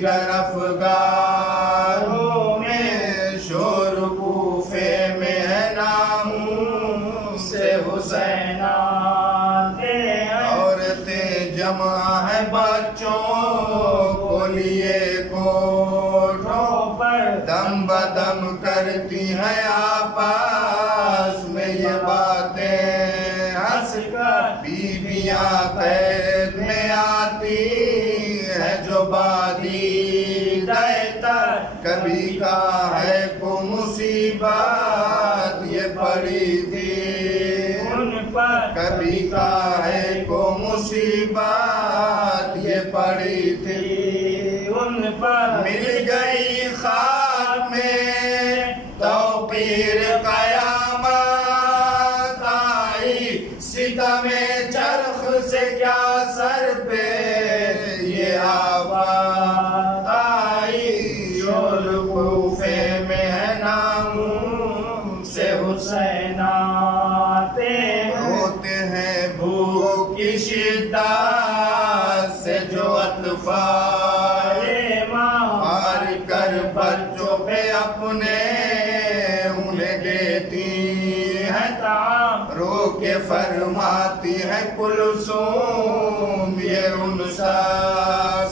دیگر افگاروں میں شور کوفے میں ہے ناموں سے حسین آتے ہیں عورتیں جمع ہے بچوں کو لیے کوٹھوں پر دم بدم کرتی ہیں آپس میں یہ باتیں ہنس کر بیویاں قید میں آتی ہے جو بادی دیتر کبھی کا ہے کو مصیبت یہ پڑی تھی ان پر کبھی کا ہے کو مصیبت یہ پڑی تھی ان پر مل گئی خاک میں توقیر قیامت آئی ستم چرخ سے کیا سر پہ یہ آفات آئی شور کوفے میں ہے ناموں سے حسین آتے ہوتے ہیں بھوک کی شدت سے جو اطفال مار کر بچوں پہ اپنے انہیں دیتی ہے تعام رو کے فرماتی ہے کلثوم یہ انسا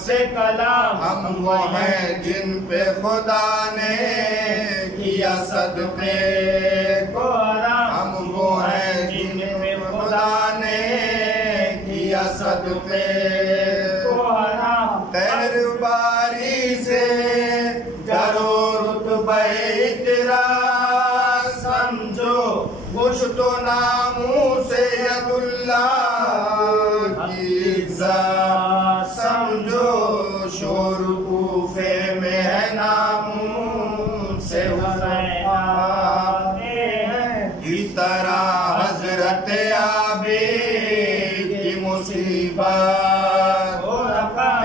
سے کلام ہم وہ ہیں جن پہ خدا نے کیا صدقے کو حرام ہم وہ ہیں جن پہ خدا نے کیا صدقے کو حرام خیر باری سے کرو رتبہ اعتراض سمجھو کچھ تو ناموں سے ید اللہ کی عزت سمجھو شور کوفے میں ہے ناموں سے حسین آتے ہیں اس طرح حضرت عابد کی مصیبت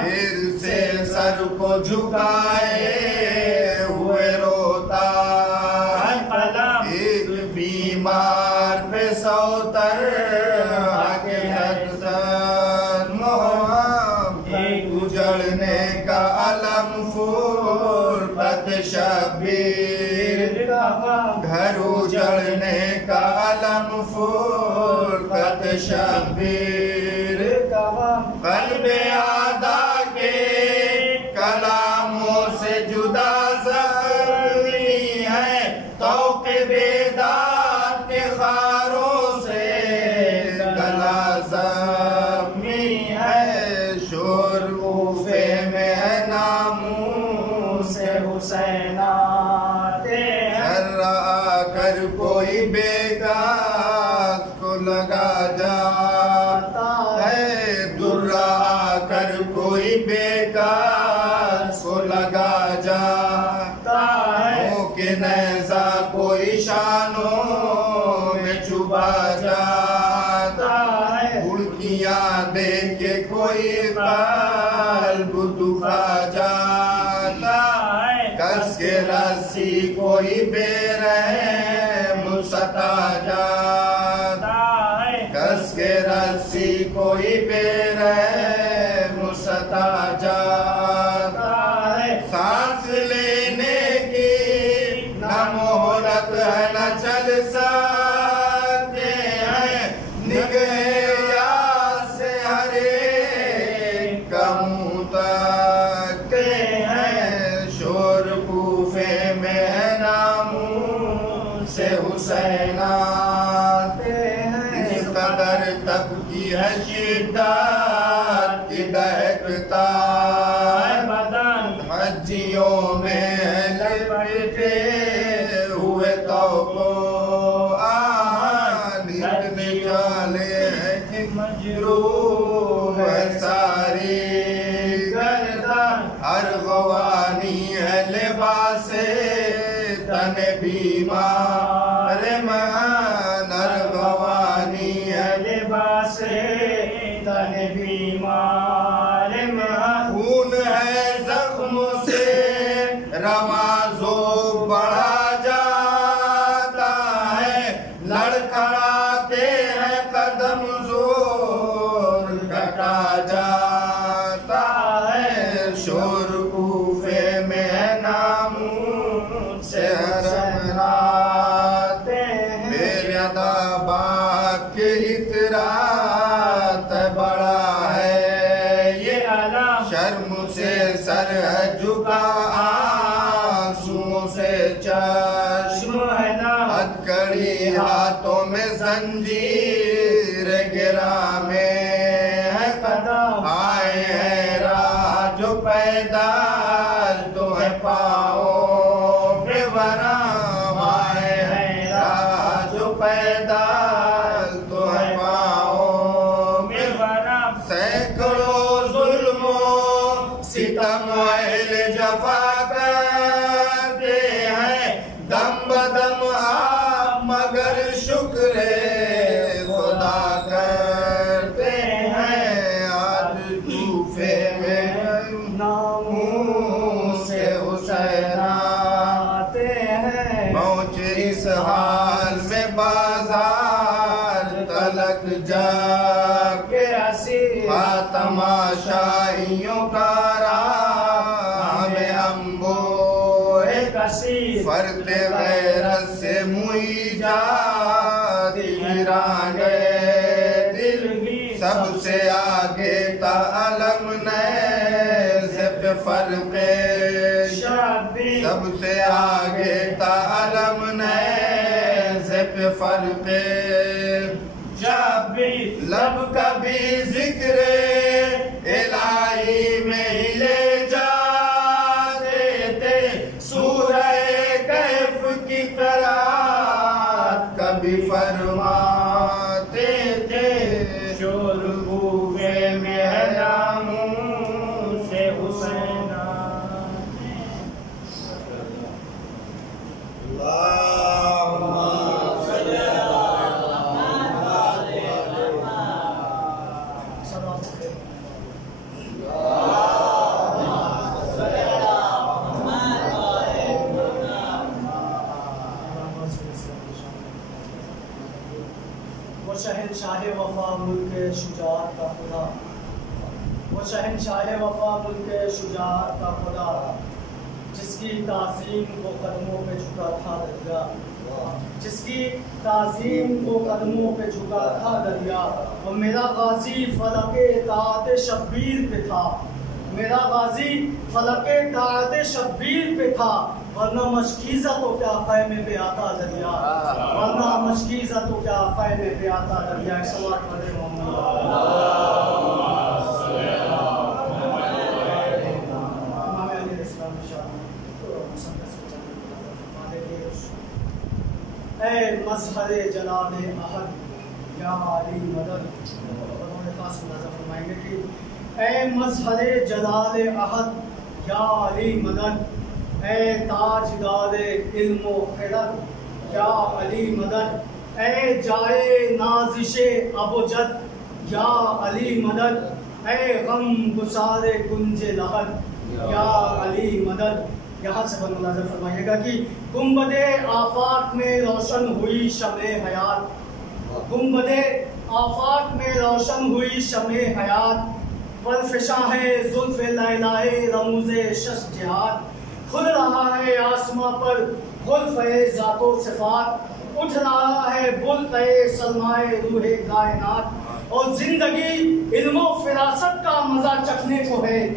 پھر سے سر کو جھکائے ہوئے روتا ایک بیمار پہ سوتر آکے حدثت محمد اجڑنے کا علم فرقت شبیر گھر اجڑنے کا علم فرقت شبیر قلب آدھا کے کلاموں سے جدا زخمی ہے توق بیداد کے خاروں سے گلا زخمی ہے شور کوفے میں ہے ناموں سے حسین آتے ہیں ذرا کر کوئی بیگاز کو لگا جاتا ہے درہ کر کوئی بیگاز کو لگا جاتا ہے کہ نیزہ کوئی شانوں میں چبا جاتا ہے گھڑکیاں دیکھ کے کوئی قلب دکھا جاتا ہے کس کے رسی کوئی بے رحم ستا جاتا ہے کس کے رسی کوئی بے رحم ستا جاتا ہے سانس لینے کی نہ مہلت ہے نہ چل سکتے ہیں نگہ یاد سے ہر ایک کا منہ تکتے ہیں شور کوفے میں ہے ناموں سے حسین آتے ہیں اس قدر تب کی ہے شدت کی دہکتا ہے بدن حجیوں میں لپٹے ہوئے توقع آہن اتنے چالے ہیں کہ مجروح ہے ساری گردن ارغوانی ہے لباس تن بیمار مہان ارغوانی ہے لباس تن بیمار مہان خون ہے زخم سے روازو بڑھا جاتا ہے لڑکھڑاتے ہیں قدم زور کٹا جاتا ہے شور کو شرم سے سر ہے جھکا آنسوؤں سے چشم ہے نا ہتھکڑی ہاتھوں میں زنجیر گرا میں ہے قدم آئے ہے راہ جو پیدل تو ہے پاؤں بے ورم آئے ہے راہ جو پیدل تو ہے پاؤں بے ورم سینکڑوں ظلم و ستم اہل جفا کرتے ہیں دم بدم آپ مگر شکر خدا کرتے ہیں آج کوفے میں ناموں سے حسین آتے ہیں پہنچے اس حال میں بازار تلک جا کے فاطمہ شاہیوں کا رام امبو فرد غیرت سے موئی جاتی ویرانے دل سب سے آگے تا علم نیز پہ فرق شادی سب سے آگے تا علم نیز پہ فرق جب بھی لب کبھی ذکر الہی میں ہی لے جاتے تھے سورہ کہف کی قرات کبھی فرماتے تھے شور بوئے محراموں سے حسین آتے وہ شہنشاہ وفا ملک شجاعت کا خدا وہ شہنشاہ وفا ملک شجاعت کا خدا جس کی تعظیم کو قدموں پہ جھکا تھا دریا جس کی تعظیم کو قدموں پہ جھکا تھا دریا وہ میرا غازی فلک اطاعت شبیر پہ تھا میرا غازی فلک اطاعت شبیر پہ تھا ورنہ مشکیزہ تو کیا خیمے پہ آتا دریا ورنہ مشکیزہ تو کیا خیمے پہ آتا دریا ایک صلوات پڑھے محمد امام علیہ السلام اے مظہر جلال احد یا علی مدد انہوں نے خاص ملازہ فرمائیں گے کہ اے مظہر جلال احد یا علی مدد اے تاجدار علم و خرد یا علی مدد اے جائے نازش ابوجد یا علی مدد اے غم گسار گنج لحد یا علی مدد یہاں سے بن ملازم فرمائیے گا کہ گنبد آفاق میں روشن ہوئی شمع حیات گنبد آفاق میں روشن ہوئی شمع حیات والفشاں ہے زلف لیلائے رموز شش جہاد کھل رہا ہے آسماں پر غلف ذات و صفات اٹھ رہا ہے بلند سلمائے روح کائنات اور زندگی علم و فراست کا مزہ چکھنے کو ہے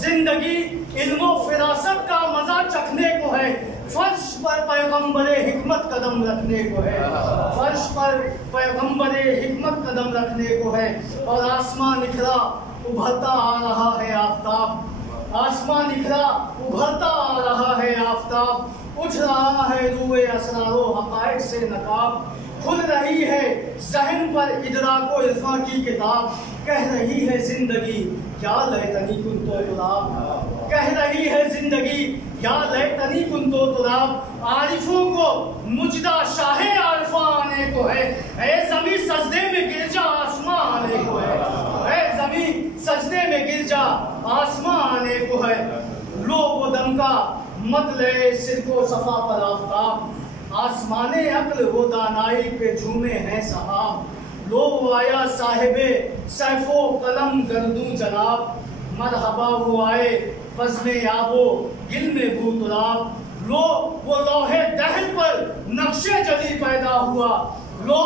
زندگی علم و فراست کا مزہ چکھنے کو ہے فرش پر پیغمبر حکمت قدم رکھنے کو ہے فرش پر پیغمبر حکمت قدم رکھنے کو ہے اور آسمان نکھرا ابھرتا آ رہا ہے آفتاب آسمان نکھرا ابھرتا آ رہا ہے آفتاب اٹھ رہا ہے روح اسرار و حقائق سے نقاب کھل رہی ہے ذہن پر ادراک و عرفاں کی کتاب کہہ رہی ہے زندگی یا لیتنی کنتو تراب کہہ رہی ہے زندگی یا لیتنی کنتو تراب عارفوں کو مجدہ شاہ عارفاں آنے کو ہے اے زمین سجدے میں گر جا آسمان آنے کو ہے اے زمین سجدے میں گر جا آسمان آنے کو ہے لو وہ دم کا مت لے سر کو صفا پر آفتاب آسمان عقل وہ دانائی پہ جھومے ہیں صحاب لو آیا صاحب سیف و قلم گردوں جناب مرحبا وہ آئے بزم آبو گل میں بو تراب لو وہ لوح دہل پر نقش جلی پیدا ہوا لو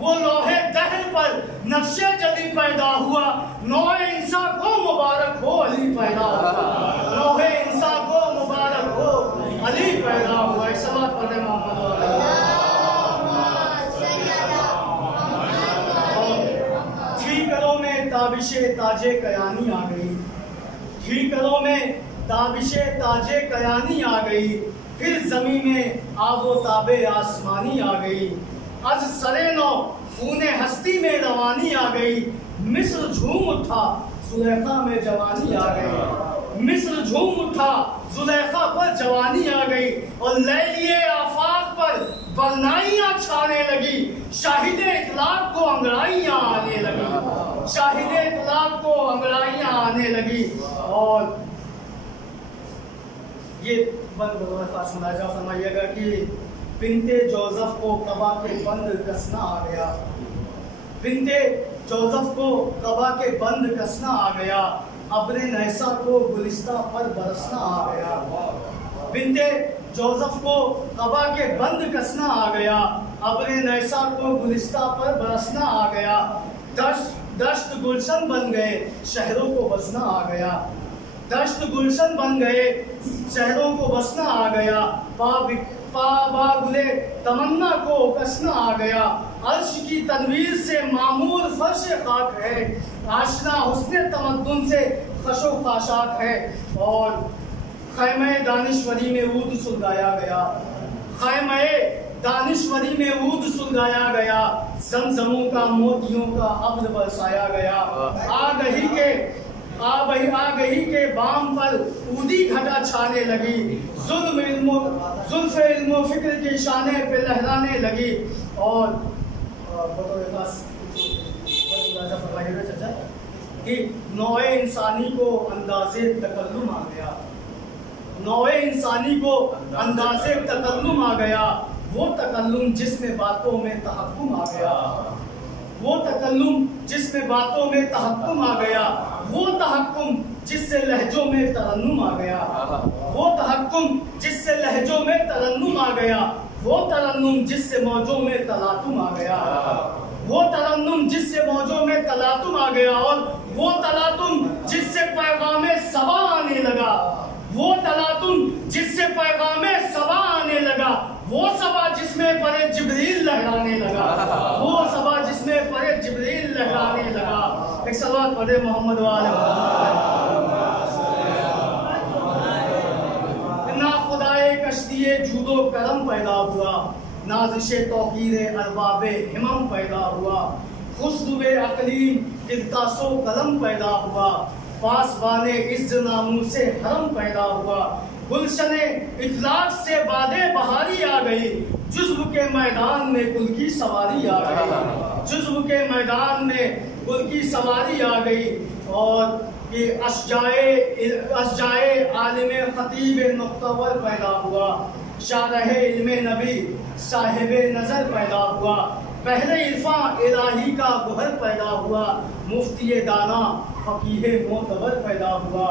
وہ لوہے دہر پر نقش جلی پیدا ہوا، نوع انسان کو مبارک ہو علی پیدا ہوا، نوع انسان کو مبارک ہو علی پیدا ہوا۔ ایک صلوات پڑھیں محمد علیہ۔ ٹھیکروں میں تابش تاج کیانی آ گئی، ٹھیکروں میں تابش تاج کیانی آ گئی، پھر زمین میں آب و تاب آسمانی آ گئی، از سرے نو خون ہستی میں روانی آ گئی، مصر جھوم اٹھا زلیخا میں جوانی آ گئی، مصر جھوم اٹھا زلیخا پر جوانی آ گئی، اور لیلیے آفاق پر برنائیاں چھانے لگی، شاہد اطلاق کو انگڑائیاں آنے لگی، شاہد اطلاق کو انگڑائیاں آنے لگی۔ اور یہ خاص ملاحظہ فرمائیے گا کہ بنت جوزف کو قبا کے بند کسنا آ گیا، بنت جوزف کو قبا کے بند کسنا آ گیا، ابر نیسا کو گلستہ پر برسنا آ گیا، بنت جوزف کو قبا کے بند کسنا آ گیا، ابر نیسا کو گلستہ پر برسنا آ گیا، دشت گلشن بن گئے شہروں کو بسنا آ گیا، دشت گلشن بن گئے شہروں کو بسنا آ گیا، پا گلے تمنا کو کسنا آ گیا، عرش کی تنویر سے معمور فرش خاک ہے، آشنا حسن تمدن سے خش و خاشاک ہے، اور خیمہ دانشوری میں عود سلگایا گیا، خیمہ دانشوری میں عود سلگایا گیا، زمزموں کا موتیوں کا ابر برسایا گیا، آگہی کے بام پر اودی گھٹا چھانے لگی، زلف علم و فکر کے شانے پہ لہرانے لگی، اور کہ نوع انسانی کو انداز تکلم آ گیا، نوع انسانی کو انداز تکلم آ گیا، وہ تکلم جس میں باتوں میں تحکم آ گیا، وہ تکلم جس میں باتوں میں تحکم آ گیا، وہ تحکم جس سے لہجوں میں ترنم آ گیا، وہ تحکم جس سے لہجوں میں ترنم آ گیا، وہ ترنم جس سے موجوں میں تلاطم آ گیا، وہ ترنم جس سے موجوں میں تلاطم آ گیا، اور وہ تلاطم جس سے پیغام صبا آنے لگا، وہ تلاطم جس سے پیغام صبا آنے لگا، وہ صبا جس میں پر جبریل لہرانے لگا، وہ صبا جس میں پر جبریل لہرانے لگا۔ ایک صلوات پڑھے محمد والے نا خدائے کشتی جود و کرم پیدا ہوا، نازش توقیر ارباب ہمم پیدا ہوا، خسرو اقلیم اقتاس و قلم پیدا ہوا، پاسبان عز ناموس حرم پیدا ہوا، گلشن اطلاق سے باد بہاری آ گئی، جزو کے میدان میں گل کی سواری آ گئی، جزو کے میدان میں گل کی سواری آ گئی، اور یہ اشجائے عالم خطیب نقطور پیدا ہوا، شارح علم نبی صاحب نظر پیدا ہوا، بحر عرفاں الہی کا گوہر پیدا ہوا، مفتی دانا فقیہ معتبر پیدا ہوا،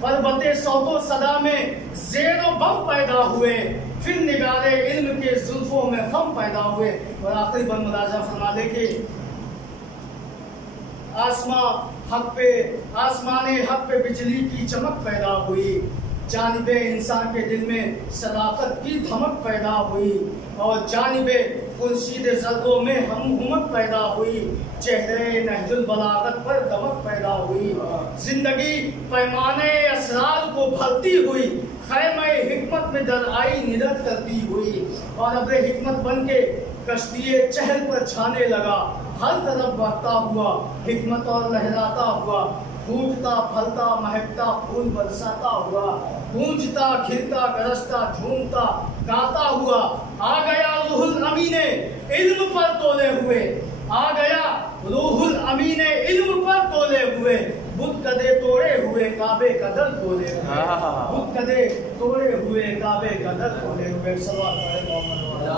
پربت صوت و صدا میں زیر و بم پیدا ہوئے، پھر نگار علم کے زلفوں میں خم پیدا ہوئے۔ اور آخری بند ملاحظہ فرما دے کہ آسمان حق پہ بجلی کی چمک پیدا ہوئی، جانب انسان کے دل میں صداقت کی دھمک پیدا ہوئی، اور جانب خورشید زردوں میں ہمت پیدا ہوئی، چہرے نہج البلاغت پر دمک پیدا ہوئی، زندگی پیمانے اسرار کو بھرتی ہوئی، خیمہ حکمت میں در آئی ندرت کرتی ہوئی، اور ابر حکمت بن کے کشتی چہل پر چھانے لگا، ہر طرف بہتا ہوا حکمت اور لہراتا ہوا، پھوٹتا پھلتا مہکتا پھول برساتا ہوا، گونجتا کھلتا گرجتا جھومتا گاتا ہوا، آ گیا روح الامین علم پر تولے ہوئے، آ گیا روح الامین علم پر تولے ہوئے، بت کدے توڑے ہوئے کعبے کا در کھولے ہوئے، بت کدے توڑے ہوئے کعبے کا در کھولے ہوئے۔ صلوات پڑھیں محمد والے۔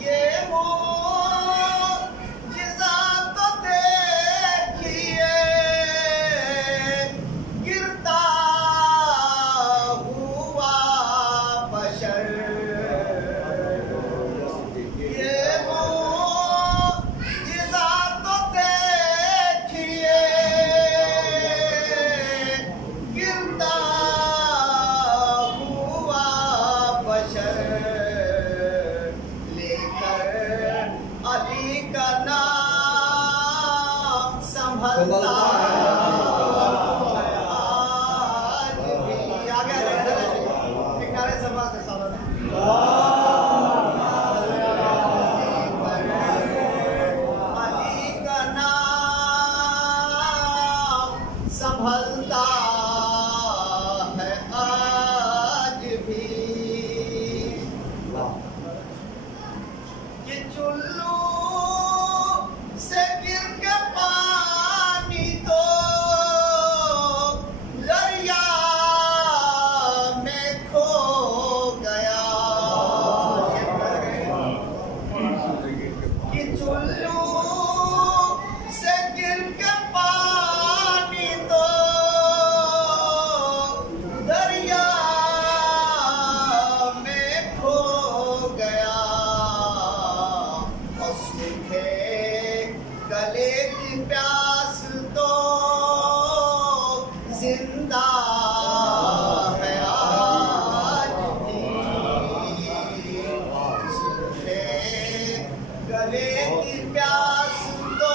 یہ معجزات تو دیکھیے گرتا ہوا بشر یہ معجزات تو دیکھیے گرتا ہوا بشر لے کر علی کا نام سنبھلتا آج بھی آگے ایک نعرے سبا سے سالہ علی کا نام سنبھلتا ہے آج بھی کہ چلو سے گر کے پانی تو دریا میں کھو گیا کہ چلو سے گر کے پانی تو دریا میں کھو گیا اور سوکھے گلے کی پیاس تو زندہ ہے آج بھی سوکھے گلے کی پیاس تو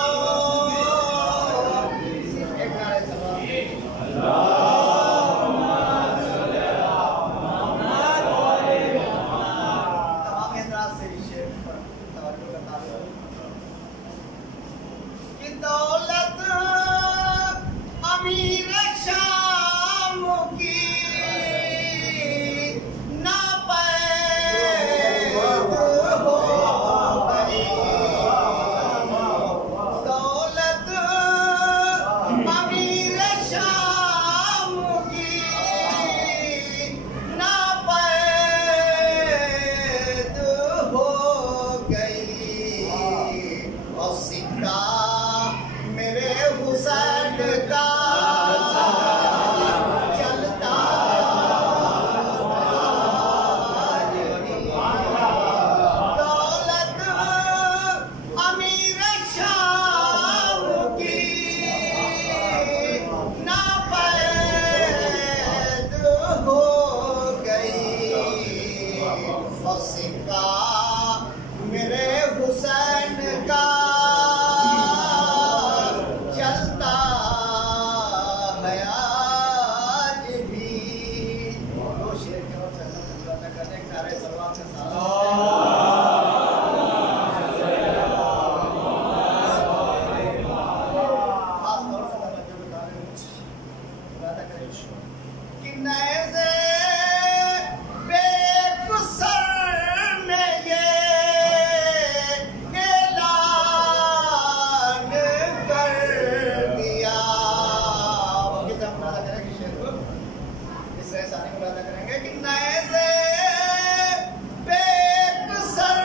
ایک نعرے سبا تمام حضرات سے اس شعر پر توجہ کا تعلق کہ دولت امیر شام کی ناپید ہو گئی دولت امیر شام کی ناپید ہو گئی اور سکہ میرے حسین کا چلتا دولت امیر شام کی ناپید ہو گئی اور سکہ میرے حسین کا چلتا ہے آج بھی دو شعر کے وقت ادا کرنے کے نعرے سلوات کے ساتھ خاص طور سے توجہ بتا رہے ہیں ادا کریں کہ نیزے بے قصر میں یہ اعلان کر دیا کس ہم ادا کریں گے شعر کو اس سے ثانی کو ادا کریں گے کہ نیزے بے قصر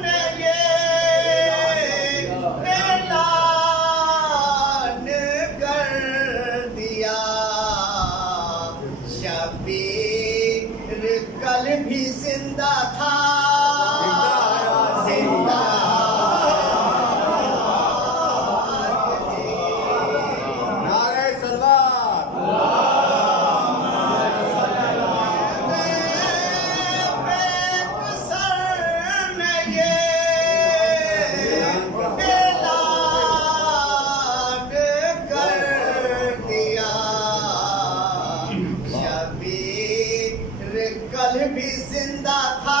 میں یہ اعلان کر دیا شبیر کل بھی زندہ تھا زندہ نعرہ سلوات کل بھی زندہ تھا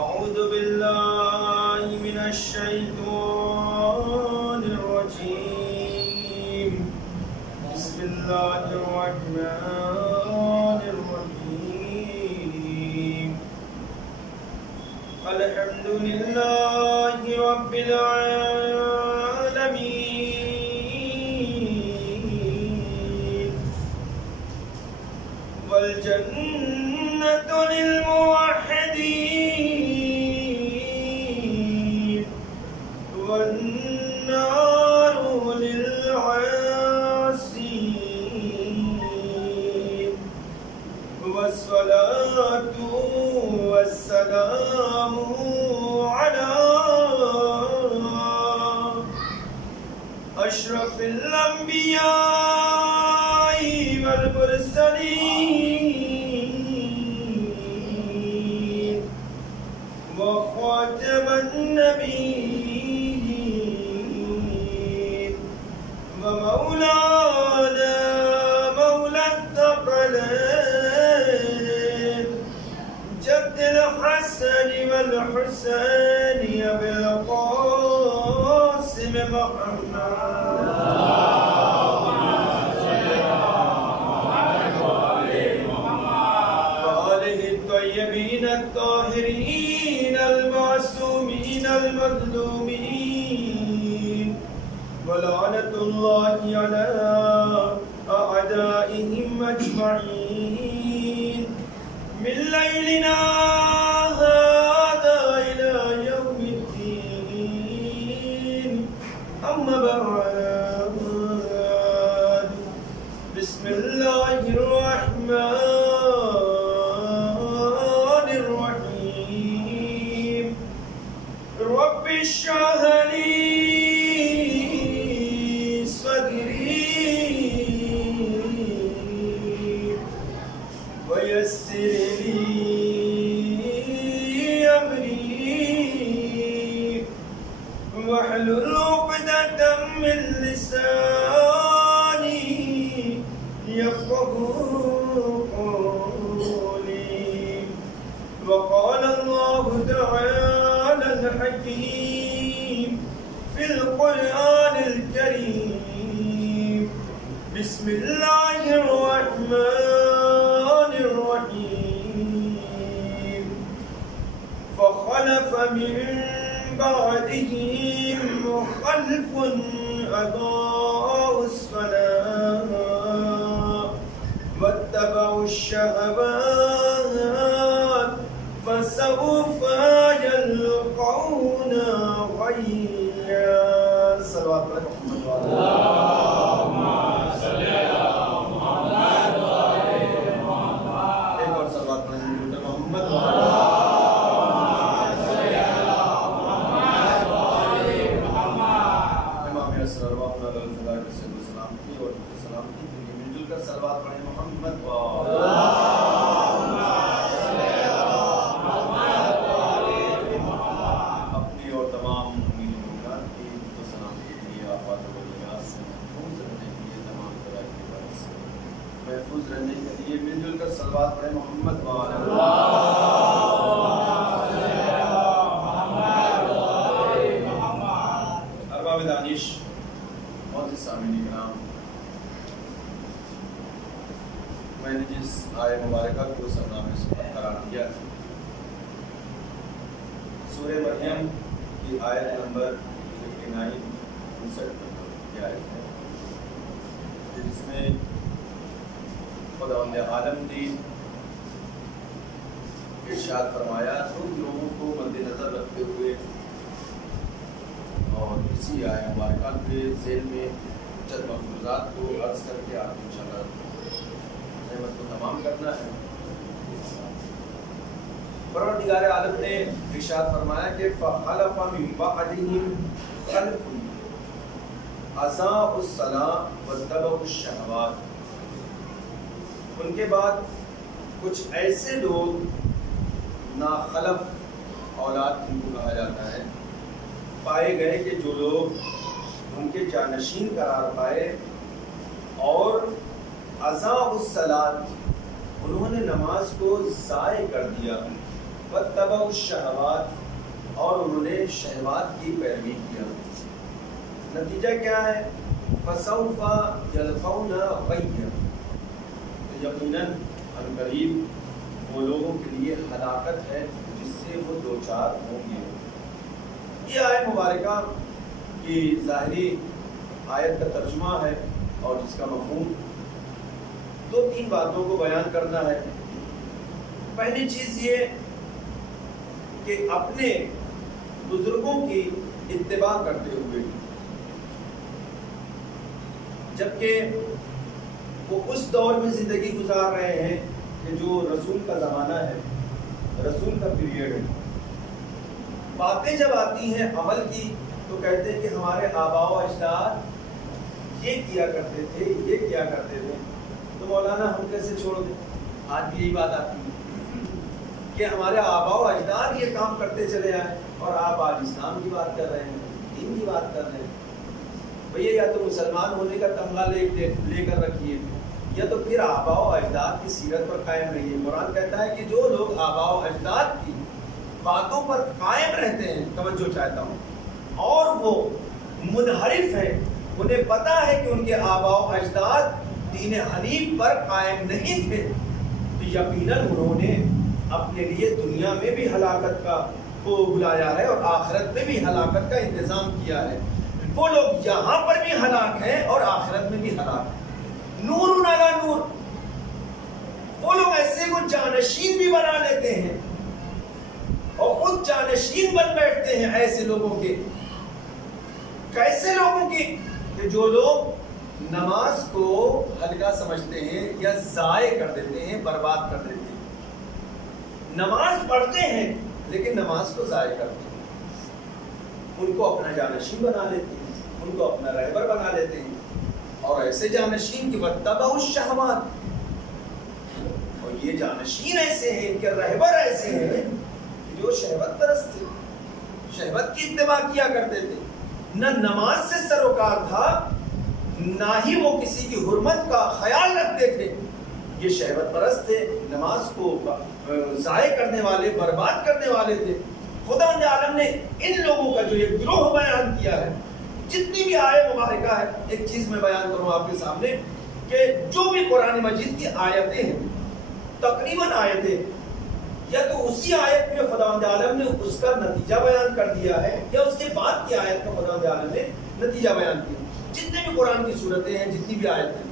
أعوذ بالله من الشيطان الرجيم. بسم الله الرحمن الرحيم. الحمد لله رب العالمين والجنة للموحدين والنار للعاصين والصلاة والسلام على أشرف الأنبياء والمرسلين وخاتم النبيين ومولانا مولى الثقلين جد الحسن والحسين أبي القاسم محمد وآله الطيبين الطاهرين المعصومين المظلومين ولعنة الله على أعدائهم أجمعين من ليلنا هذا إلى يوم الدين. أما بعد، بسم الله الرحمن الرحيم. رب اشرح لي صدري ويسر لي أمري واحلل عقدة من لساني يفقهوا قولي. وقال الله تعالى الحكيم في القرآن الكريم. بسم الله الرحمن الرحيم. فخلف من بعدهم خلف أضاعوا الصلاة واتبعوا الشهوات فسوف يلقون غيا. صلوات محمد اللهم صل على محمد وآل محمد. ایک اور صلوات محمد سلوات پڑھیں محمد اپنی اور تمام مومنین کی سلامتی کے لیے آفات و بلیات سے محفوظ رہنے کے لیے تمام طرح کی بات سے محفوظ رہنے کے لیے مل جل کر صلوات پڑھیں محمد ارباب دانش بہت سامعین کرام، میں نے جس آیہ مبارکہ کو سرنامے سے قرار دیا ہے سورہ مریم کی آیت نمبر 59 کی آیت ہے، جس میں خداوند عالم نے ارشاد فرمایا تم لوگوں کو مد نظر رکھتے ہوئے اور اسی آیہ مبارکہ کے ذیل میں چند مفروضات کو عرض کر کے آپ انشاءاللہ نعمت کو تمام کرنا ہے۔ پروردگار عالم نے ارشاد فرمایا کہ فخلف من بعدهم خلف اضاعوا الصلاۃ واتبعوا الشہوات، ان کے بعد کچھ ایسے لوگ ناخلف اولاد جن کو کہا جاتا ہے پائے گئے کہ جو لوگ ان کے جانشین قرار پائے اور اضاعوا الصلاۃ، انہوں نے نماز کو ضائع کر دیا، واتبعوا الشہوات، اور انہوں نے شہوات کی پیروی کیا۔ نتیجہ کیا ہے؟ فسوف یلقون غیا، یقیناً عنقریب وہ لوگوں کے لیے ہلاکت ہے جس سے وہ دوچار ہوں گے۔ یہ آیت مبارکہ کی ظاہری آیت کا ترجمہ ہے اور جس کا مفہوم دو تین باتوں کو بیان کرنا ہے۔ پہلی چیز یہ کہ اپنے بزرگوں کی اتباع کرتے ہوئے، جبکہ وہ اس دور میں زندگی گزار رہے ہیں کہ جو رسول کا زمانہ ہے، رسول کا پیریڈ ہے، باتیں جب آتی ہیں عمل کی تو کہتے ہیں کہ ہمارے آباء و اجداد یہ کیا کرتے تھے، یہ کیا کرتے تھے، تو مولانا ہم کیسے چھوڑ دیں؟ آج بھی یہی بات آتی ہے کہ ہمارے آباء و اجداد یہ کام کرتے چلے آئے اور آپ آج اسلام کی بات کر رہے ہیں، دین کی بات کر رہے ہیں۔ بھئی یا تو مسلمان ہونے کا تمغہ لے کر رکھیے یا تو پھر آباء و اجداد کی سیرت پر قائم رہیے۔ قرآن کہتا ہے کہ جو لوگ آباء و اجداد کی باتوں پر قائم رہتے ہیں، توجہ چاہتا ہوں، اور وہ منحرف ہیں، انہیں پتا ہے کہ ان کے آباء و اجداد دین حنیف پر قائم نہیں تھے، تو یقیناً انہوں نے اپنے لیے دنیا میں بھی ہلاکت کا کو بلایا ہے اور آخرت میں بھی ہلاکت کا انتظام کیا ہے۔ وہ لوگ یہاں پر بھی ہلاک ہیں اور آخرت میں بھی ہلاک ہیں۔ نور علی نور، وہ لوگ ایسے کو جانشین بھی بنا لیتے ہیں اور خود جانشین بن بیٹھتے ہیں ایسے لوگوں کے۔ کیسے لوگوں کی؟ کہ جو لوگ نماز کو ہلکا سمجھتے ہیں یا ضائع کر دیتے ہیں، برباد کر دیتے ہیں۔ نماز پڑھتے ہیں لیکن نماز کو ضائع کرتے ہیں، ان کو اپنا جانشین بنا لیتے ہیں، ان کو اپنا رہبر بنا لیتے ہیں، اور ایسے جانشین کی واتبعوا الشہوات، اور یہ جانشین ایسے ہیں، ان کے رہبر ایسے ہیں جو شہوت پرست تھے، شہوت کی اتباع کیا کرتے تھے، نہ نماز سے سروکار تھا، نہ ہی وہ کسی کی حرمت کا خیال رکھتے تھے۔ یہ شہوت پرست تھے، نماز کو ضائع کرنے والے، برباد کرنے والے تھے۔ خداوند عالم نے ان لوگوں کا جو یہ گروہ بیان کیا ہے، جتنی بھی آیت مبارکہ ہے، ایک چیز میں بیان کروں آپ کے سامنے کہ جو بھی قرآن مجید کی آیتیں ہیں، تقریباً آیتیں یا تو اسی آیت میں خداوند عالم نے اس کا نتیجہ بیان کر دیا ہے یا اس کے بعد کی آیت میں خداوند عالم نے نتیجہ بیان کیا۔ جتنے بھی قرآن کی صورتیں ہیں، جتنی بھی آیتیں،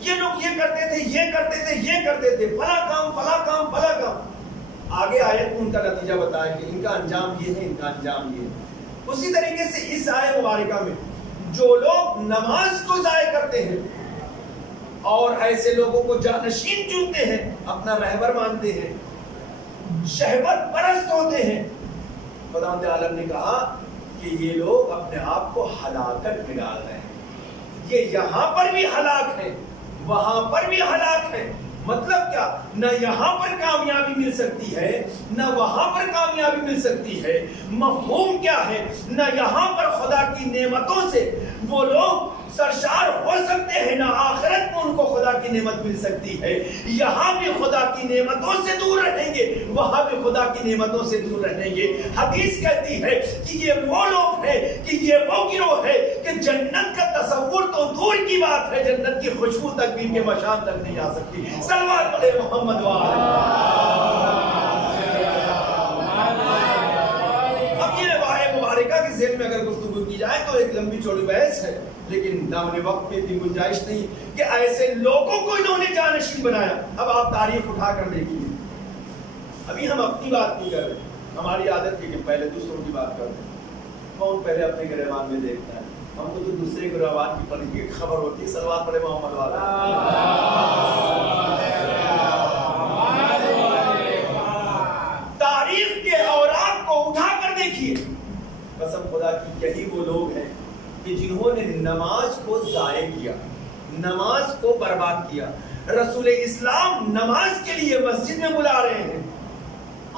یہ لوگ یہ کرتے تھے، یہ کرتے تھے، یہ کرتے تھے، فلاں کام، فلاں کام، فلاں کام، آگے آیت میں ان کا نتیجہ بتایا کہ ان کا انجام یہ ہے، ان کا انجام یہ ہے۔ اسی طریقے سے اس آیت مبارکہ میں جو لوگ نماز کو ضائع کرتے ہیں اور ایسے لوگوں کو جانشین چنتے ہیں، اپنا رہبر مانتے ہیں، شہوت پرست ہوتے ہیں، خداوند عالم نے کہا کہ یہ لوگ اپنے آپ کو ہلاکت میں ڈال رہے ہیں۔ یہ یہاں پر بھی ہلاک ہیں، وہاں پر بھی ہلاک ہیں۔ مطلب کیا؟ نہ یہاں پر کامیابی مل سکتی ہے، نہ وہاں پر کامیابی مل سکتی ہے۔ مفہوم کیا ہے؟ نہ یہاں پر خدا کی نعمتوں سے وہ لوگ سرشار ہو سکتے ہیں نہ آخرت میں ان کو خدا کی نعمت مل سکتی ہے. یہاں بھی خدا کی نعمتوں سے دور رہیں گے, وہاں بھی خدا کی نعمتوں سے دور رہیں گے. حدیث کہتی ہے کہ یہ وہ لوگ ہیں, کہ یہ وہ گروہ ہے کہ جنت کا تصور تو دور کی بات ہے, جنت کی خوشبو تک بھی ان کے مشام تک نہیں آ سکتی. صلوات پڑھے محمد اب یہ روایت مبارکہ کے ذہن میں اگر گفتگو کی جائے تو ایک لمبی چوڑی بحث ہے, لیکن دامن وقت میں اتنی گنجائش نہیں کہ ایسے لوگوں کو انہوں نے جانشین بنایا. اب آپ تاریخ اٹھا کر دیکھیے, ابھی ہم اپنی بات نہیں کر رہے, ہماری عادت ہے کہ پہلے دوسروں کی بات کرتے ہیں. کون پہلے اپنے گریبان میں دیکھتا ہے؟ ہم کو تو دوسرے گریبان کی پڑھی کی خبر ہوتی ہے. صلوات پڑھے محمد والا. تاریخ کے اوراق کو اٹھا کر دیکھیے, قسم خدا کی یہی وہ لوگ ہیں کہ جنہوں نے نماز کو ضائع کیا, نماز کو برباد کیا. رسول اسلام نماز کے لیے مسجد میں بلا رہے ہیں,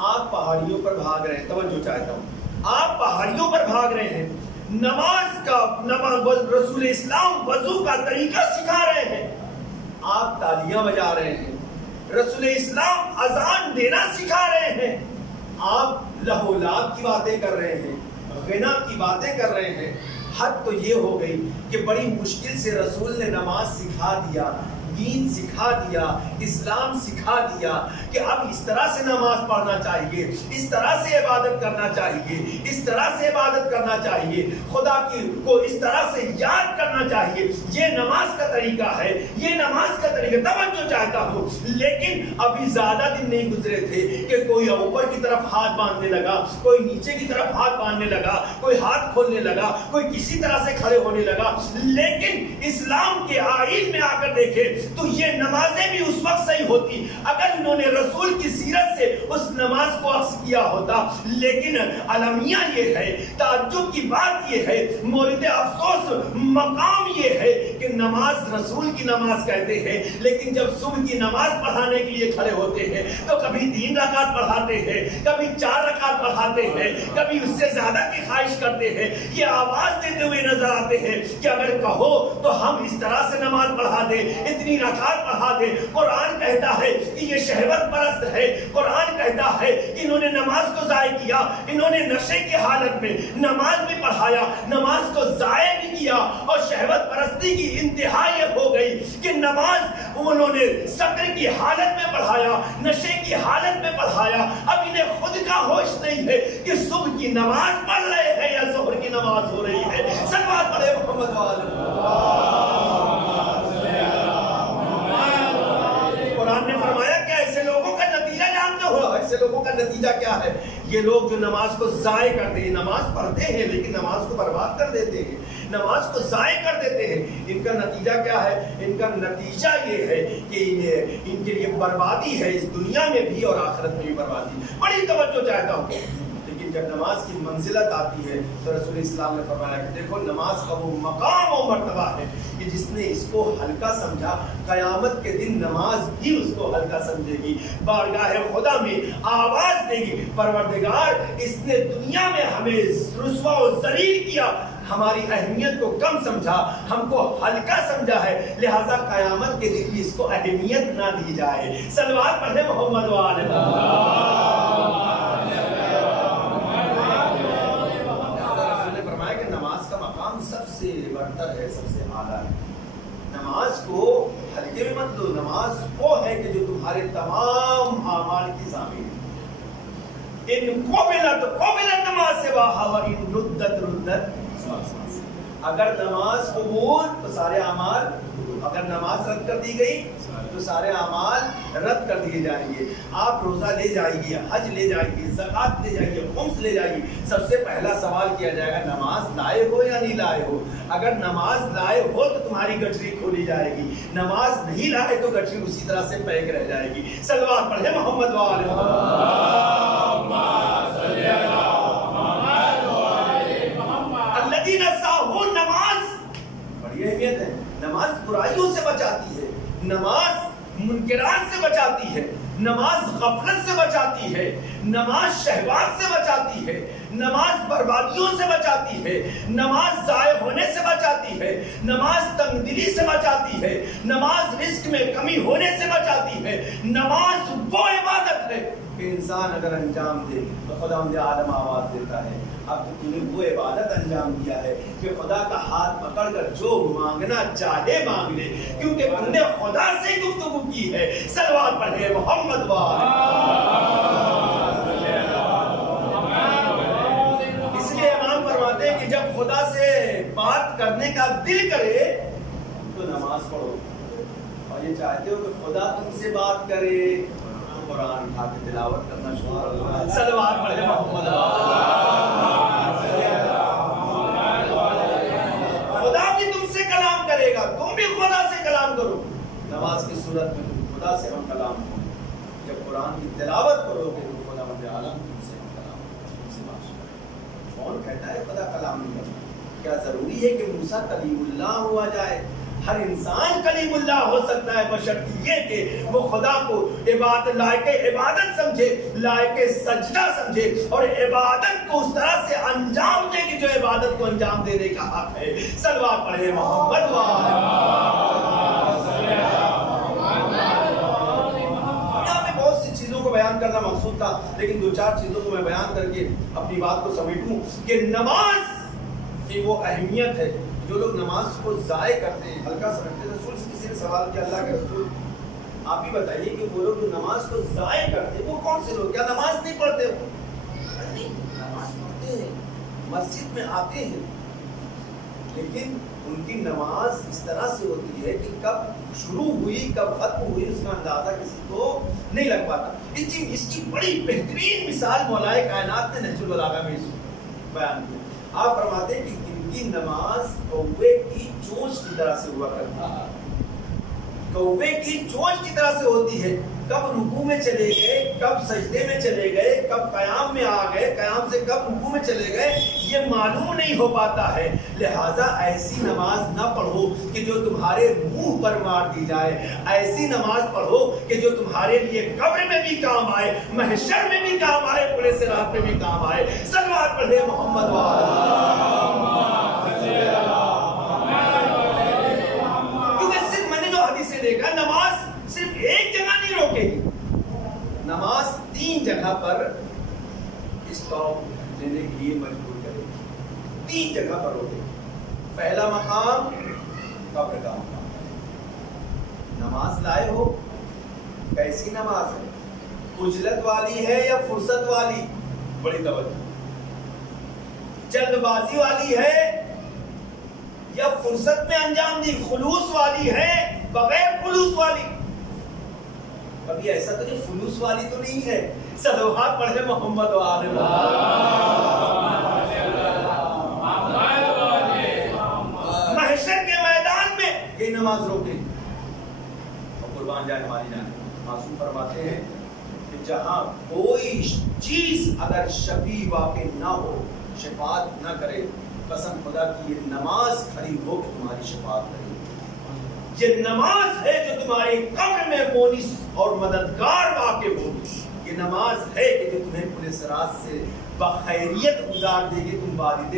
آپ پہاڑیوں پر بھاگ رہے ہیں. توجہ چاہتا ہوں, آپ پہاڑیوں پر بھاگ رہے ہیں. رسول اسلام وضو کا طریقہ سکھا رہے ہیں, آپ تالیاں بجا رہے ہیں. رسول اسلام اذان دینا سکھا رہے ہیں, آپ لہو لعب کی باتیں کر رہے ہیں, غنا کی باتیں کر رہے ہیں. حد تو یہ ہو گئی کہ بڑی مشکل سے رسول نے نماز سکھا دیا, دین سکھا دیا, اسلام سکھا دیا کہ اب اس طرح سے نماز پڑھنا چاہیے, اس طرح سے عبادت کرنا چاہیے, اس طرح سے عبادت کرنا چاہیے, خدا کی کو اس طرح سے یاد کرنا چاہیے. یہ نماز کا طریقہ ہے, یہ نماز کا طریقہ. توجہ چاہتا ہوں, لیکن ابھی زیادہ دن نہیں گزرے تھے کہ کوئی اوپر کی طرف ہاتھ باندھنے لگا, کوئی نیچے کی طرف ہاتھ باندھنے لگا, کوئی ہاتھ کھولنے لگا, کوئی کسی طرح سے کھڑے ہونے لگا. لیکن اسلام کے آئین میں آ کر دیکھے تو یہ نمازیں بھی اس وقت صحیح ہوتی اگر انہوں نے رسول کی سیرت سے اس نماز کو عکس کیا ہوتا. لیکن المیہ یہ ہے, تعجب کی بات یہ ہے, مورد افسوس مقام یہ ہے کہ نماز رسول کی نماز کہتے ہیں, لیکن جب صبح کی نماز پڑھانے کے لیے کھڑے ہوتے ہیں تو کبھی 3 رکعت پڑھاتے ہیں, کبھی 4 رکعت پڑھاتے ہیں, کبھی اس سے زیادہ کی خواہش کرتے ہیں. یہ آواز دیتے ہوئے نظر آتے ہیں کہ اگر کہو تو ہم اس طرح سے نماز پڑھا دیں, اتنی رکعت پڑھا دے. قرآن کہتا ہے کہ یہ شہوت پرست ہے. قرآن کہتا ہے کہ انہوں نے نماز کو ضائع کیا, انہوں نے نشے کی حالت میں نماز بھی پڑھایا, نماز کو ضائع بھی کیا. اور شہوت پرستی کی انتہا یہ ہو گئی کہ نماز انہوں نے سکر کی حالت میں پڑھایا, نشے کی حالت میں پڑھایا. اب انہیں خود کا ہوش نہیں ہے کہ صبح کی نماز پڑھ رہے ہیں یا ظہر کی نماز ہو رہی ہے. صلوات پڑھے محمد والے. نے فرمایا کہ ایسے لوگوں کا نتیجہ جانتے ہو, ایسے لوگوں کا نتیجہ کیا ہے؟ یہ لوگ جو نماز کو ضائع کرتے ہیں, نماز پڑھتے ہیں لیکن نماز کو برباد کر دیتے ہیں, نماز کو ضائع کر دیتے ہیں. ان کا نتیجہ کیا ہے؟ ان کا نتیجہ یہ ہے کہ ان کے لیے بربادی ہے, اس دنیا میں بھی اور آخرت میں بھی بربادی. بڑی توجہ چاہتا ہوں, لیکن جب نماز کی منزلت آتی ہے تو رسول اسلام نے فرمایا کہ دیکھو نماز کا وہ مقام و مرتبہ ہے کہ جس نے اس کو ہلکا سمجھا, قیامت کے دن نماز بھی اس کو ہلکا سمجھے گی, بارگاہ خدا میں آواز دے گی, پروردگار اس نے دنیا میں ہمیں رسوا و ذلیل کیا, ہماری اہمیت کو کم سمجھا, ہم کو ہلکا سمجھا ہے, لہذا قیامت کے دن بھی اس کو اہمیت نہ دی جائے. صلوات پڑھے محمد وآل محمد. سب سے برتر ہے, سب سے اعلیٰ ہے. نماز کو ہلکے میں مت لو, نماز وہ ہے کہ جو تمہارے تمام اعمال کی ضامن ہے. ان قبلت ما سواها وان ردت. اگر نماز قبول تو سارے اعمال, اگر نماز رد کر دی گئی تو سارے اعمال رد کر دیے جائیں گے. آپ روزہ لے جائیے, حج لے جائیے, زکات لے جائیے, خمس لے جائیے, سب سے پہلا سوال کیا جائے گا نماز لائے ہو یا نہیں لائے ہو. اگر نماز لائے ہو تو تمہاری گٹری کھولی جائے گی, نماز نہیں لائے تو گٹری اسی طرح سے پیک رہ جائے گی. صلوات پڑھے محمد وآل محمد. الذین ساہون, نماز بڑی اہمیت ہے. نماز برائیوں سے بچاتی ہے, نماز منکرات سے بچاتی ہے, نماز غفلت سے بچاتی ہے, نماز شہوات سے بچاتی ہے, نماز بربادیوں سے بچاتی ہے، نماز ضائع ہونے سے بچاتی ہے، نماز تنگ دلی سے بچاتی ہے، نماز رزق میں کمی ہونے سے بچاتی ہے۔ نماز وہ عبادت ہے کہ انسان اگر انجام دے تو خداوند عالم آواز دیتا ہے اب تو تم نے وہ عبادت انجام دیا ہے کہ خدا کا ہاتھ پکڑ کر جو مانگنا چاہے مانگ لے، کیونکہ تم نے خدا سے گفتگو کی ہے۔ صلوات پڑھے محمد وال۔ اس لیے امام فرماتے ہیں کہ جب خدا سے بات کرنے کا دل کرے تو نماز پڑھو، اور یہ چاہتے ہو کہ خدا تم سے بات کرے تو قرآن اٹھا کے تلاوت کرنا شروع کرو۔ صلوات پڑھے محمد وال۔ خدا بھی تم سے کلام کرے گا، تم بھی خدا سے کلام کرو۔ نماز کی صورت میں تم خدا سے ہم کلام کرو، جب قرآن کی تلاوت کرو گے تو خدا مند عالم تم سے ہم کلام کرو، تم سے بات کرو۔ کون کہتا ہے خدا کلام نہیں کرتا؟ کیا ضروری ہے کہ موسیٰ کلیم اللہ ہوا جائے؟ ہر انسان کلیم اللہ ہو سکتا ہے، بشرط یہ کہ وہ خدا کو لائق عبادت سمجھے، لائق سجدہ سمجھے، اور عبادت کو اس طرح سے انجام دے کہ جو عبادت کو انجام دینے کا حق ہے۔ صلوات پڑھے محمد وال۔ یہاں پہ بہت سی چیزوں کو بیان کرنا مقصود تھا، لیکن دو چار چیزوں کو میں بیان کر کے اپنی بات کو سمیٹوں کہ نماز کی وہ اہمیت ہے۔ جو لوگ نماز کو ضائع کرتے ہیں، ہلکا سمجھتے ہیں، رسول سے کسی نے سوال کیا، اللہ کے رسول آپ ہی بتائیے کہ وہ لوگ جو نماز کو ضائع کرتے ہیں وہ کون سے لوگ؟ کیا نماز نہیں پڑھتے ہو؟ نہیں، نماز پڑھتے ہیں، مسجد میں آتے ہیں، لیکن ان کی نماز اس طرح سے ہوتی ہے کہ کب شروع ہوئی کب ختم ہوئی اس کا اندازہ کسی کو نہیں لگ پاتا۔ اس کی بڑی بہترین مثال مولائے کائنات نے نہج البلاغہ میں بیان کی۔ آپ فرماتے ہیں کہ ان کی نماز کوے کی چونچ کی طرح سے ہوا کرتی ہے، کوے کی چونچ کی طرح سے ہوتی ہے۔ کب رکوع میں چلے گئے، کب سجدے میں چلے گئے، کب قیام میں آ گئے، قیام سے کب رکوع میں چلے گئے، یہ معلوم نہیں ہو پاتا ہے۔ لہٰذا ایسی نماز نہ پڑھو کہ جو تمہارے منہ پر مار دی جائے، ایسی نماز پڑھو کہ جو تمہارے لیے قبر میں بھی کام آئے، محشر میں بھی کام آئے، پورے صراط میں بھی کام آئے۔ صلوات پڑھے محمد وال۔ کیونکہ صرف میں نے جو حدیثیں دیکھا، نماز صرف ایک جگہ نہیں روکے گی، نماز 3 جگہ پر اسٹاپ لینے کے لیے مجبور کرے گی، 3 جگہ پر روکے گی۔ پہلا مقام قبر کا مقام۔ نماز لائے ہو، کیسی نماز ہے؟ عجلت والی ہے یا فرصت والی؟ بڑی توجہ۔ جلد بازی والی ہے یا فرصت میں انجام دی؟ خلوص والی ہے بغیر خلوص والی؟ کبھی ایسا تو نہیں فلوس والی تو نہیں ہے؟ صلوات پڑھے محمد وآل محشر کے میدان میں یہ نماز روکے اور قربان جائے ہماری جان معصوم فرماتے ہیں کہ جہاں کوئی چیز اگر شفیع واقع نہ ہو، شفاعت نہ کرے، قسم خدا کی یہ نماز کھڑی ہو کہ تمہاری شفاعت کرے۔ یہ نماز ہے جو تمہاری قبر میں مونس اور مددگار واقع ہوگی۔ یہ نماز ہے کہ جو تمہیں پورے صراط سے بخیریت گزار دے گی، تم والد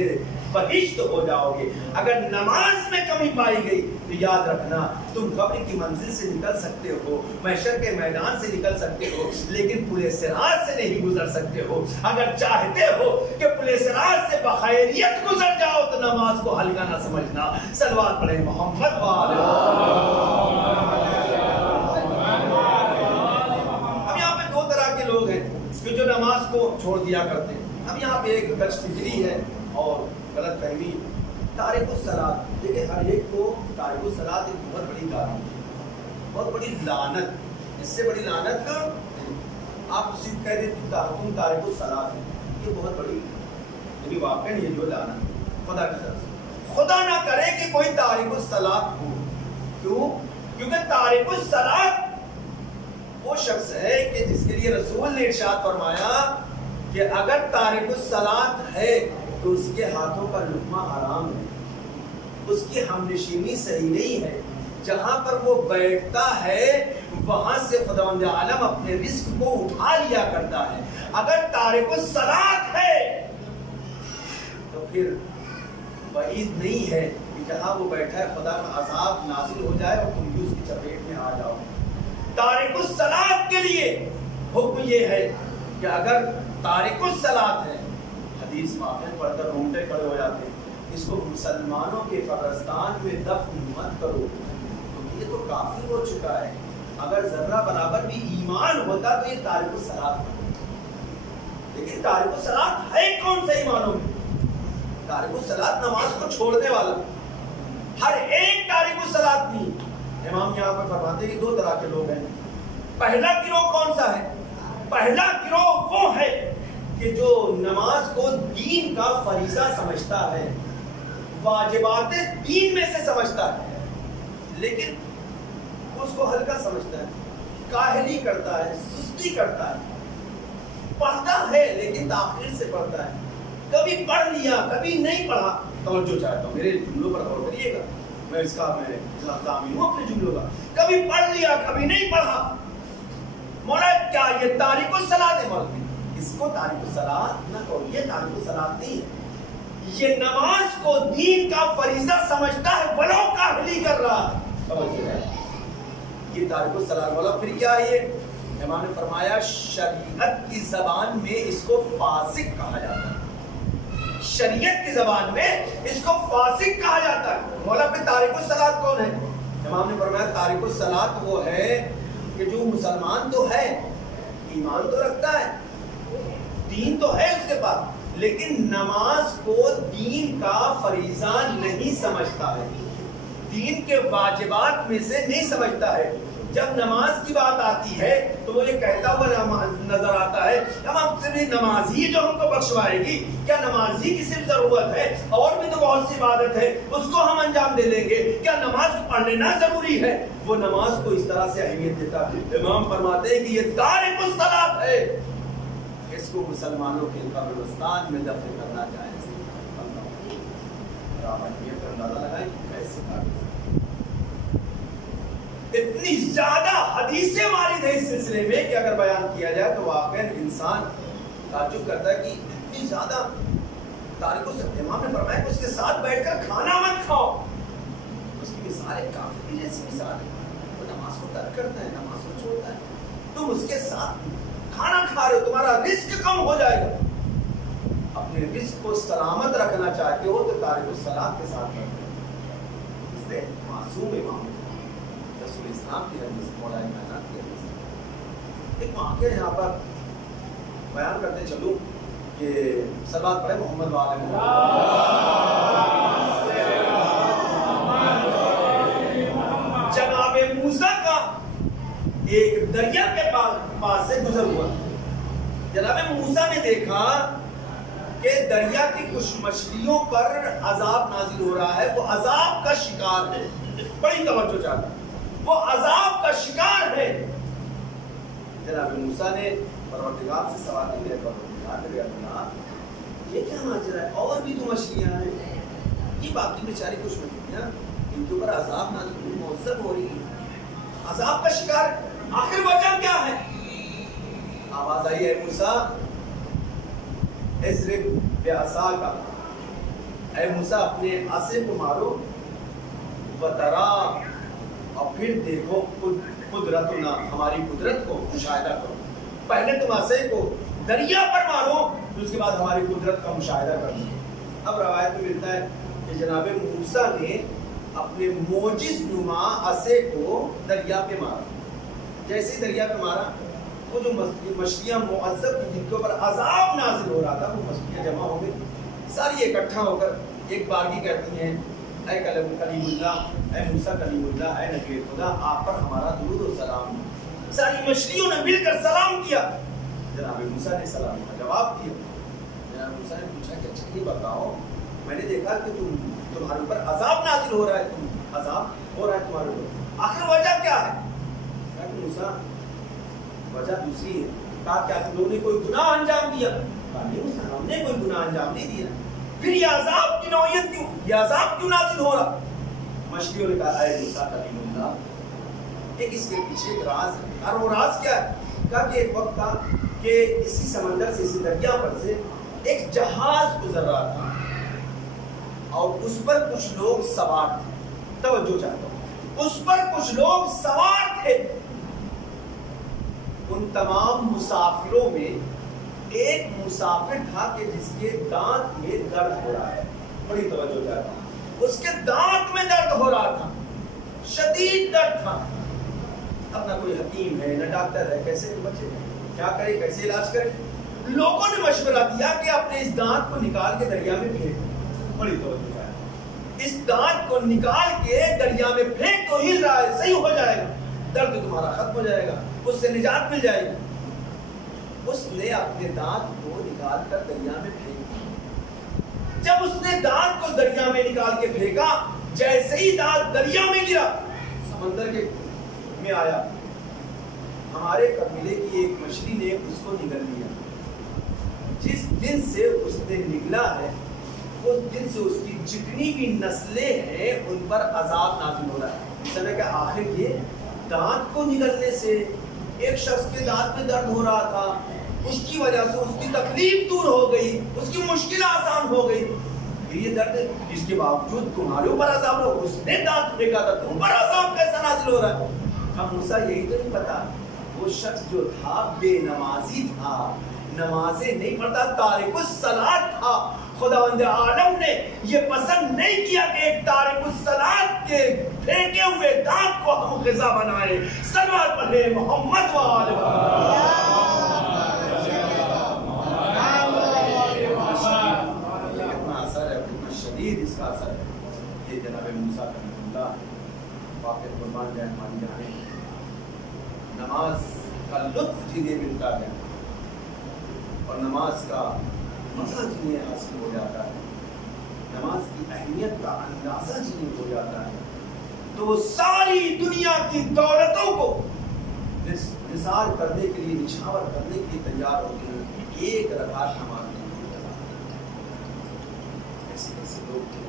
بہشت ہو جاؤ گے۔ اگر نماز میں کمی پائی گئی تو یاد رکھنا تم قبر کی منزل سے نکل سکتے ہو، محشر کے میدان سے نکل سکتے ہو، لیکن پورے صراط سے نہیں گزر سکتے ہو۔ اگر چاہتے ہو کہ پورے صراط سے بخیریت گزر جاؤ تو نماز کو ہلکا نہ سمجھنا۔ صلوات پڑھیں محمد وآل۔ اب یہاں پہ 2 طرح کے لوگ ہیں کہ جو نماز کو چھوڑ دیا کرتے ہیں۔ اب یہاں پہ ایک کچھ فکری ہے اور غلط فہمی۔ تارک الصلاۃ، دیکھیں ہر ایک کو تارک الصلاۃ ایک بہت بڑی گالی، بہت بڑی لعنت، اس سے بڑی لعنت آپ کسی کو کہہ دیں تم تارک الصلاۃ ہے، یہ بہت بڑی یعنی واقعا یہ جو لعنت خدا کی طرف سے۔ خدا نہ کرے کہ کوئی تارک الصلاۃ ہو۔ کیوں؟ کیونکہ تارک الصلاۃ وہ شخص ہے کہ جس کے لیے رسول نے ارشاد فرمایا کہ اگر تارک الصلاۃ ہے تو اس کے ہاتھوں کا لقمہ حرام ہے، اس کی ہمنشینی صحیح نہیں ہے، جہاں پر وہ بیٹھتا ہے وہاں سے خداوند عالم اپنے رزق کو اٹھا لیا کرتا ہے۔ اگر تارک الصلاۃ ہے پھر بعید نہیں ہے کہ جہاں وہ بیٹھا ہے خدا کا عذاب نازل ہو جائے اور تم بھی اس کی چپیٹ میں آ جاؤ۔ تارک الصلاۃ کے لیے حکم یہ ہے کہ اگر تارک الصلاۃ ہے، حدیث مافن پڑھ کر رونگٹے کھڑے ہو جاتے ہیں، اس کو مسلمانوں کے قبرستان میں دفن مت کرو، یہ تو کافی ہو چکا ہے۔ اگر ذرہ برابر بھی ایمان ہوتا تو یہ تارک الصلاۃ ہوتا، لیکن تارک الصلاۃ ہے کون سے ایمانوں میں؟ تارک الصلاۃ نماز کو چھوڑنے والا، ہر ایک تارک الصلاۃ نہیں۔ امام یہاں پر فرماتے ہیں کہ دو طرح کے لوگ ہیں۔ پہلا گروہ کون سا ہے؟ پہلا گروہ وہ ہے کہ جو نماز کو دین کا فریضہ سمجھتا ہے، واجبات دین میں سے سمجھتا ہے، لیکن اس کو ہلکا سمجھتا ہے، کاہلی کرتا ہے، سستی کرتا ہے، پڑھتا ہے لیکن تاخیر سے پڑھتا ہے، کبھی پڑھ لیا کبھی نہیں پڑھا۔ توجہ چاہتا ہوں، میرے جملوں پر غور کریے گا، میں اس کا تعمیر ہوں اپنے جملوں کا۔ کبھی پڑھ لیا کبھی نہیں پڑھا، مولا کیا یہ تارک الصلاۃ ہے؟ مولوی اس کو تارک الصلاۃ نہ کہو، یہ تارک الصلاۃ نہیں ہے، یہ نماز کو دین کا فریضہ سمجھتا ہے ولو کاہلی کر رہا ہے، سمجھ رہے ہیں؟ یہ تارک الصلاۃ والا پھر کیا ہے؟ یہ امام نے فرمایا شریعت کی زبان میں اس کو فاسق کہا جاتا ہے، شریعت کی زبان میں اس کو فاسق کہا جاتا ہے۔ مولا پہ تارک الصلاۃ کون ہے؟ امام نے فرمایا تارک الصلاۃ وہ ہے کہ جو مسلمان تو ہے، ایمان تو رکھتا ہے، دین تو ہے اس کے پاس، لیکن نماز کو دین کا فریضہ نہیں سمجھتا ہے، دین کے واجبات میں سے نہیں سمجھتا ہے۔ جب نماز کی بات آتی ہے تو وہ یہ کہتا ہوا نظر آتا ہے ہم سے بھی نماز ہی جو ہم کو بخشوائے گی، کیا نماز ہی کی صرف ضرورت ہے؟ اور بھی تو بہت سی عبادت ہے، اس کو ہم انجام دے دیں گے، کیا نماز پڑھ لینا ضروری ہے؟ وہ نماز کو اس طرح سے اہمیت دیتا ہے۔ امام فرماتے ہیں کہ یہ تارک الصلاۃ ہے، اس کو مسلمانوں کے قبرستان میں دفن کرنا جائز ہے۔ اندازہ لگائیں کیسے اتنی زیادہ حدیثیں وارد ہیں اس سلسلے میں کہ اگر بیان کیا جائے تو واقعاً انسان تعجب کرتا ہے کہ اتنی زیادہ تارک الصلاۃ۔ امام نے فرمایا کہ اس کے ساتھ بیٹھ کر کھانا مت کھاؤ، اس کی مثال ایک کافر جیسی مثال ہے، وہ نماز کو ترک کرتا ہے، نماز کو چھوڑتا ہے، تم اس کے ساتھ کھانا کھا رہے ہو، تمہارا رزق کم ہو جائے گا۔ اپنے رزق کو سلامت رکھنا چاہتے ہو تو تارک الصلاۃ کے ساتھ رکھو، اس لیے معصوم امام رسول اسلام کی حدیث، مولا کائنات کی حدیث۔ ایک واقعہ یہاں پر بیان کرتے چلوں کہ صلوات پڑھے محمد وآل محمد۔ جناب موسیٰ کا ایک دریا کے پاس سے گزر ہوا، جناب موسیٰ نے دیکھا کہ دریا کی کچھ مچھلیوں پر عذاب نازل ہو رہا ہے، وہ عذاب کا شکار ہے، بڑی توجہ چاہتا ہے، وہ عذاب کا شکار ہے۔ جناب موسیٰ نے پروردگار سے سوال کیا، پروردگار نے کہا یہ کیا ماجرا ہے؟ اور بھی تو مچھلیاں ہیں، یہ باقی بیچاری کچھ مچھلیاں ان کے اوپر عذاب نازل موثر ہو رہی ہے، عذاب کا شکار، آخر وجہ کیا ہے؟ آواز آئی ہے موسیٰ اضرب بعصاک، اے موسیٰ اپنے عصا کو مارو، وترا، اور پھر دیکھو قدرتنا، ہماری قدرت کو مشاہدہ کرو۔ پہلے تم عصا کو دریا پر مارو، پھر اس کے بعد ہماری قدرت کا مشاہدہ کرو۔ اب روایت میں ملتا ہے کہ جناب موسیٰ نے اپنے موجز نما عصا کو دریا پہ مارا، جیسے ہی دریا پہ مارا وہ جو مچھلیاں معذب جن کے اوپر عذاب نازل ہو رہا تھا وہ مچھلیاں جمع ہو گئی، ساری اکٹھا ہو کر ایک بارگی کہتی ہیں اے کلیم اللہ، اے موسیٰ کلیم اللہ، اے نبی خدا، آپ پر ہمارا درود و سلام۔ ساری مچھلیوں نے مل کر سلام کیا، جناب موسیٰ نے سلام کا جواب دیا۔ جناب موسیٰ نے پوچھا کہ اچھا یہ بتاؤ، میں نے دیکھا کہ تمہارے اوپر عذاب نازل ہو رہا ہے، عذاب ہو رہا ہے تمہارے اوپر، آخر وجہ کیا ہے؟ کہا کہ موسیٰ وجہ دوسری ہے۔ کہا کیا تم لوگوں نے کوئی گناہ انجام دیا؟ کہا نہیں موسیٰ ہم نے کوئی گناہ انجام نہیں دیا، پھر یہ عذاب کی نوعیت کیوں، یہ عذاب کیوں نازل ہو رہا؟ مچھلیوں نے کہا اے موسیٰ کلیم اللہ، ایک اس کے پیچھے ایک راز ہے، اور وہ راز کیا ہے؟ کہا کہ ایک وقت تھا کہ اسی سمندر سے، اسی دریا پر سے ایک جہاز گزر رہا تھا، اور اس پر کچھ لوگ سوار تھے. توجہ چاہتا ہوں, اس پر کچھ لوگ سوار تھے. ان تمام مسافروں میں ایک مسافر تھا کہ جس کے دانت میں درد ہو رہا ہے. بڑی توجہ چاہتا ہوں, اس کے دانت میں درد ہو رہا تھا, شدید درد تھا. اب نہ کوئی حکیم ہے نہ ڈاکٹر ہے, کیسے بچے, کیا کرے, کیسے علاج کرے. لوگوں نے مشورہ دیا کہ اپنے اس دانت کو نکال کے دریا میں پھینک. بڑی توجہ ہے, اس دانت کو نکال کے دریا میں پھینک تو ہل رہا ہے, صحیح ہو جائے گا, درد تمہارا ختم ہو جائے گا, اس سے نجات مل جائے گی. اس نے اپنے دانت کو نکال کر دریا میں پھینکا. جب اس نے دانت کو دریا میں نکال کے پھینکا, جیسے ہی دانت دریا میں گرا, سمندر کے میں آیا, ہمارے قبیلے کی ایک مچھلی نے اس کو نگل لیا. جس دن سے اس نے نگلا ہے اس دن سے اس کی جتنی بھی نسلیں ہیں ان پر عذاب نازل ہو رہا ہے. اس طرح کہ آخر یہ دانت کو نگلنے سے ایک شخص کے دانت میں درد ہو رہا تھا, اس کی وجہ سے اس کی تکلیف دور ہو گئی, اس کی مشکل آسان ہو گئی. یہ درد اس کے باوجود تمہارے اوپر عذاب ہو, اس نے دانت پھینکا تھا, تم پر عذاب کیسا نازل ہو رہا ہے. اب موسیٰ یہی تو نہیں پتا, وہ شخص جو تھا بے نمازی تھا, نمازیں نہیں پڑھتا, تارک الصلاۃ تھا. خداوند عالم نے یہ پسند نہیں کیا کہ ایک تارک الصلاۃ کے پھینکے ہوئے دانت کو ہم غذا بنائیں. صلوات پڑھے محمد وآلہ کتنا اثر ہے, کتنا شدید اس کا اثر ہے. یہ جناب موسیٰ رحمہ اللہ واقع قربان جائے ہماری جانیں, نماز کا لطف جنہیں ملتا ہے اور نماز کا مزہ جنہیں حاصل ہو جاتا ہے, نماز کی اہمیت کا اندازہ جنہیں ہو جاتا ہے, تو وہ ساری دنیا کی دولتوں کو نثار کرنے کے لیے, نچھاور کرنے کے لیے تیار ہوتے ہیں. ایک رکعت نماز ایسے ایسے لوگ تھے.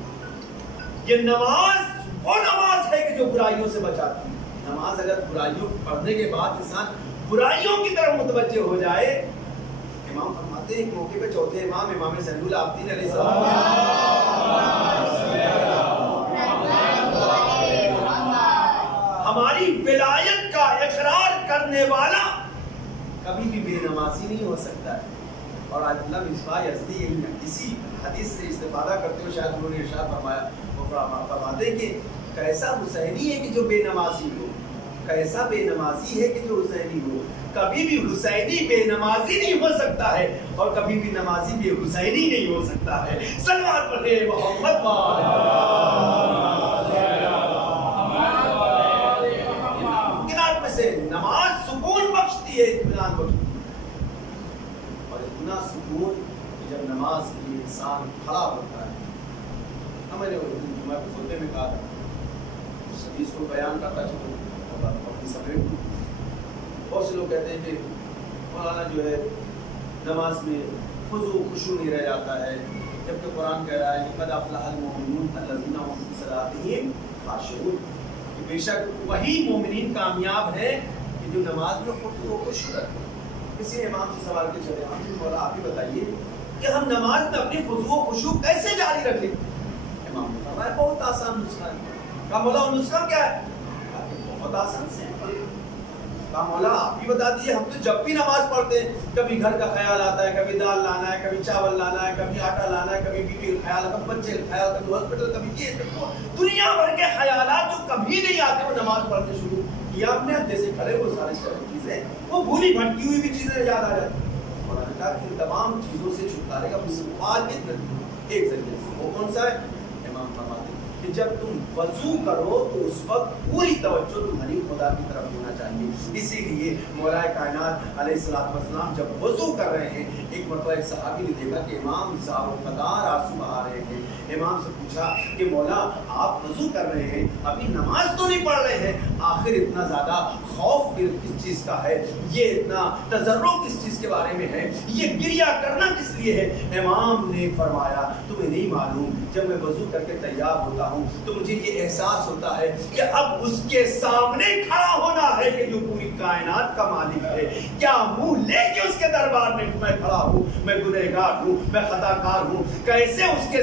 یہ نماز وہ نماز ہے کہ جو برائیوں سے بچاتی ہے. نماز اگر برائیوں پڑھنے کے بعد انسان برائیوں کی طرف متوجہ ہو جائے, امام فرماتے ہیں ایک موقع پہ چوتھے امام, امام زین العابدین علیہ السلام, ہماری ولایت کا اقرار کرنے والا کبھی بھی بے نمازی نہیں ہو سکتا ہے. اور آیت اللہ مصباح یزدی اسی حدیث سے استفادہ کرتے ہوئے شاید انہوں نے ارشاد فرمایا, وہ فرماتے ہیں کہ کیسا حسینی ہے کہ جو بے نمازی ہو, کیسا بے نمازی ہے کہ جو حسینی ہو. کبھی بھی حسینی بے نمازی نہیں ہو سکتا ہے اور کبھی بھی نمازی بے حسینی نہیں ہو سکتا ہے. صلوات پڑھے محمد ممکنات میں سے نماز سکون بخشتی ہے, اطمینان بخشتی ہے. اور اتنا سکون جب نماز کے لیے انسان کھڑا ہوتا ہے. میں نے جمعہ کے خطبے میں کہا تھا, اس حدیث کو بیان کرتا چلو اپنی سمیٹ. بہت سے لوگ کہتے ہیں کہ مولانا جو ہے نماز میں خضوع خشوع نہیں رہ جاتا ہے, جبکہ قرآن کہہ رہا ہے کہ قد افلح المؤمنون الذین هم فی صلاتهم خاشعون, کہ بے شک وہی مومنین کامیاب ہیں کہ جو نماز میں خضوع و خشوع رکھتے ہیں. کسی امام سے سوال کے چلے, ہم مولا آپ ہی بتائیے کہ ہم نماز میں اپنی خضوع و خشوع کیسے جاری رکھیں. امام نے فرمایا بہت آسان نسخہ ہے. کہا مولا وہ نسخہ کیا ہے؟ بہت آسان سے. کہا مولا آپ بھی بتا دیے, ہم تو جب بھی نماز پڑھتے ہیں کبھی گھر کا خیال آتا ہے, کبھی دال لانا ہے, کبھی چاول لانا ہے, کبھی آٹا لانا ہے, کبھی بیوی کا خیال, کبھی بچے کا خیال, کبھی ہاسپٹل, کبھی یہ دنیا بھر کے خیالات جو کبھی نہیں آتے وہ نماز پڑھنے شروع کیا آپ نے. جیسے کھڑے وہ ساری چیزیں وہ بھولی بھٹکی ہوئی بھی چیزیں یاد آ جاتی ہیں. مولانا نے کہا کہ ان تمام چیزوں سے چھٹکارے کا واحد ایک ذریعہ سے, وہ کون سا ہے؟ امام فرماتے ہیں کہ جب تم وضو کرو تو اس وقت پوری توجہ تمہاری خدا کی طرف ہونا چاہیے. اسی لیے مولا کائنات علیہ الصلوۃ والسلام جب وضو کر رہے ہیں, ایک مرتبہ ایک صحابی نے دیکھا کہ امام صاحب قطار آنسو بہا رہے ہیں. امام سے پوچھا کہ مولا آپ وضو کر رہے ہیں, ابھی نماز تو نہیں پڑھ رہے ہیں, آخر اتنا زیادہ خوف کس چیز کا ہے, یہ اتنا تضرع کس چیز کے بارے میں ہے, یہ گریہ کرنا کس لیے ہے؟ امام نے فرمایا تمہیں نہیں معلوم, جب میں وضو کر کے تیار ہوتا ہوں تو مجھے یہ احساس ہوتا ہے کہ اب اس کے سامنے کھڑا ہونا ہے کہ جو پوری کائنات کا مالک ہے. کیا منہ لے کے اس کے دربار میں کھڑا ہوں, میں گنہگار ہوں, میں خطا کار ہوں, کیسے اس کے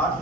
8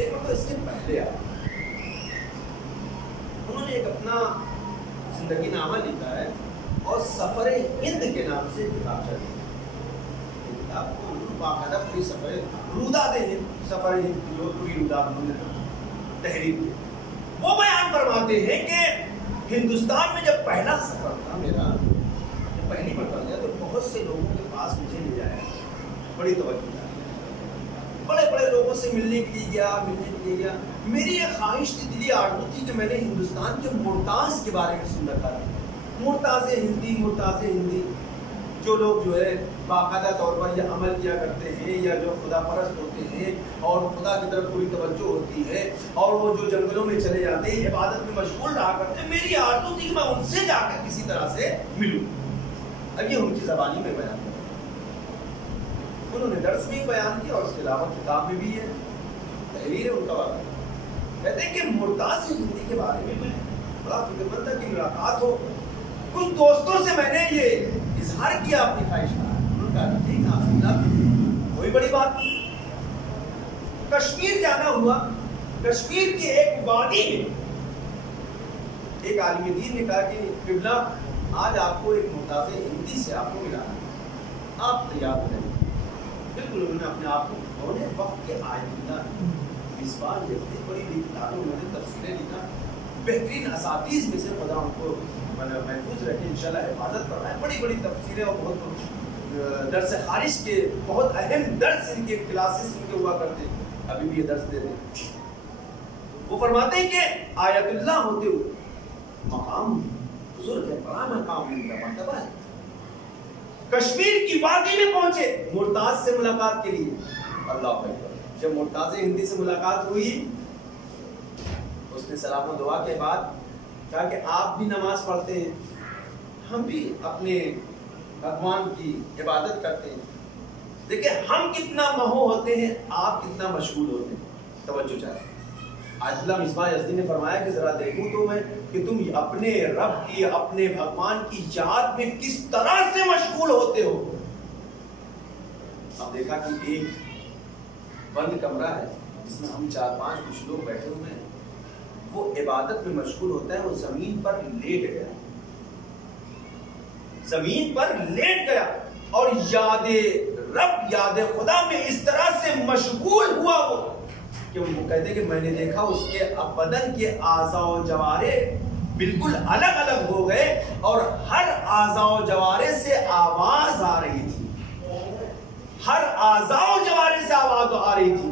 ایک وقت اس کے پہلے آیا، انہوں نے ایک اپنا زندگی نامہ لکھا ہے اور سفر ہند کے نام سے کتاب چلی، کتاب کو باقاعدہ پوری سفر روداد ہند، سفر ہند کی جو پوری روداد انہوں نے تحریر کی، وہ بیان فرماتے ہیں کہ ہندوستان میں جب پہلا سفر تھا میرا، جب پہلی مرتبہ گیا تو بہت سے لوگوں کے پاس مجھے لے جایا، بڑی توجہ، بڑے بڑے لوگوں سے ملنے کے لیے گیا، میری یہ خواہش تھی، دلی آرزو تھی کہ میں نے ہندوستان کے مرتاز کے بارے میں سن رکھا تھا، مرتاز ہندی جو لوگ جو ہے باقاعدہ طور پر یہ عمل کیا کرتے ہیں یا جو خدا پرست ہوتے ہیں اور خدا کی طرف پوری توجہ ہوتی ہے اور وہ جو جنگلوں میں چلے جاتے ہیں عبادت میں مشغول رہا کرتے ہیں، میری آرزو تھی کہ میں ان سے جا کر کسی طرح سے ملوں۔ اب یہ ان کی زبانی میں بیان کیا، انہوں نے درس میں بیان کیا اور اس کے علاوہ کتاب میں بھی ہے، تحریر ہے ان کا واقعہ، کہتے ہیں کہ مرتاز ہندی کے بارے میں میں بڑا فکر مند تھا کہ ملاقات ہو، کچھ دوستوں سے میں نے یہ اظہار کیا اپنی خواہش کا، انہوں نے کہا ٹھیک ہے، کوئی بڑی بات نہیں۔ کشمیر جانا ہوا، کشمیر کی ایک وادی میں ایک عالم دین نے کہا کہ قبلہ آج آپ کو ایک مرتاز ہندی سے آپ کو ملا ہے، آپ تیار ہو جائیں۔ بالکل انہوں نے اپنے آپ کو انہوں نے وقت کے آئندہ اس بار جیسے بڑی بڑی کتابیں انہوں نے تفسیریں لکھا، بہترین اساتذ میں سے خدا ان کو محفوظ رکھے، انشاءاللہ حفاظت فرمائے، بڑی بڑی تفسیریں اور بہت درس خارج کے بہت اہم درس ان کے کلاسز ان کے ہوا کرتے، ابھی بھی یہ درس دیتے ہیں۔ وہ فرماتے ہیں کہ آیت اللہ ہوتے ہوئے مقام بزرگ ہے، بڑا مقام ان کا مرتبہ ہے، کشمیر کی وادی میں پہنچے مرتاز سے ملاقات کے لیے، اللہ اکبر۔ جب مرتاز ہندی سے ملاقات ہوئی، اس نے سلام و دعا کے بعد کہا کہ آپ بھی نماز پڑھتے ہیں، ہم بھی اپنے بھگوان کی عبادت کرتے ہیں، دیکھیں ہم کتنا مہو ہوتے ہیں، آپ کتنا مشغول ہوتے ہیں، توجہ چاہیے۔ آیت اللہ مصباح یزدی نے فرمایا کہ ذرا دیکھوں تو میں کہ تم اپنے رب کی، اپنے بھگوان کی یاد میں کس طرح سے مشغول ہوتے ہو۔ اب دیکھا کہ ایک بند کمرہ ہے جس میں ہم 4-5 کچھ لوگ بیٹھے ہوئے ہیں، وہ عبادت میں مشغول ہوتا ہے، وہ زمین پر لیٹ گیا، زمین پر لیٹ گیا اور یاد رب، یاد خدا میں اس طرح سے مشغول ہوا وہ کہ وہ کہتے ہیں کہ میں نے دیکھا اس کے بدن کے اعضاء و جوارے بالکل الگ الگ ہو گئے اور ہر اعضاء و جوارے سے آواز آ رہی تھی، ہر اعضاء و جوارے سے آواز آ رہی تھی۔